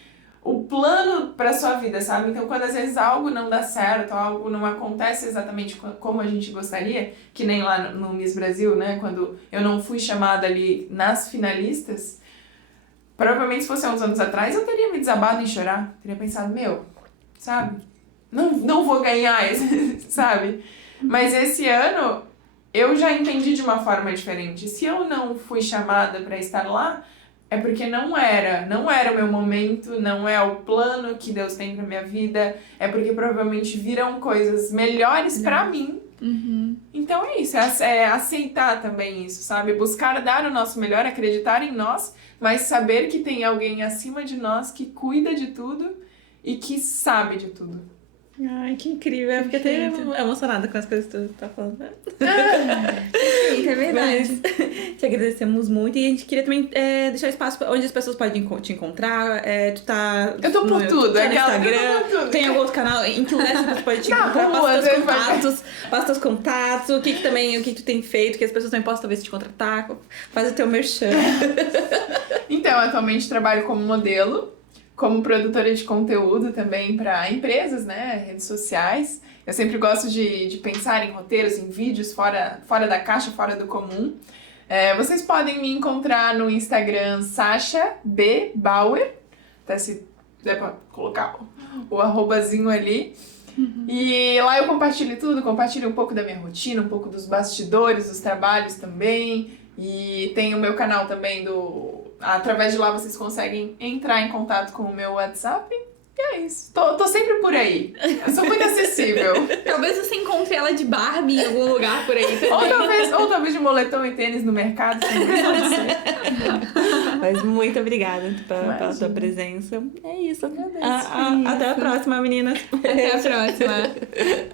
o plano pra sua vida, sabe? Então, quando às vezes algo não dá certo, algo não acontece exatamente como a gente gostaria, que nem lá no Miss Brasil, né? Quando eu não fui chamada ali nas finalistas, provavelmente se fosse há uns anos atrás, eu teria me desabado em chorar. Teria pensado, sabe? Não vou ganhar, sabe? Mas esse ano eu já entendi de uma forma diferente. Se eu não fui chamada pra estar lá, é porque não era o meu momento, não é o plano que Deus tem pra minha vida, é porque provavelmente virão coisas melhores pra mim. Então é isso, é aceitar também isso, sabe? Buscar dar o nosso melhor, acreditar em nós, mas saber que tem alguém acima de nós que cuida de tudo e que sabe de tudo. Ai, que incrível. Eu fiquei até emocionada com as coisas que tu tá falando. É verdade. Mas, te agradecemos muito. E a gente queria também deixar espaço onde as pessoas podem te encontrar. Tu tá... Eu tô por tudo. Tá no Instagram. Tem algum outro canal em que lugar você pode te encontrar? Passa teus contatos. O que tu tem feito, que as pessoas também possam talvez te contratar. Faz o teu merchan. Então, atualmente trabalho como modelo, como produtora de conteúdo também para empresas, né, redes sociais. Eu sempre gosto de pensar em roteiros, em vídeos fora da caixa, fora do comum. Vocês podem me encontrar no Instagram Sasha B. Bauer, até se der pra colocar o arrobazinho ali. E lá eu compartilho tudo, compartilho um pouco da minha rotina, um pouco dos bastidores, dos trabalhos também. E tem o meu canal também através de lá vocês conseguem entrar em contato com o meu WhatsApp. E é isso. Tô sempre por aí. Eu sou muito acessível. Talvez você encontre ela de Barbie em algum lugar por aí também. Ou talvez de moletom e tênis no mercado. Mas muito obrigada pela tua presença. É isso. Até a próxima, meninas. Até a próxima.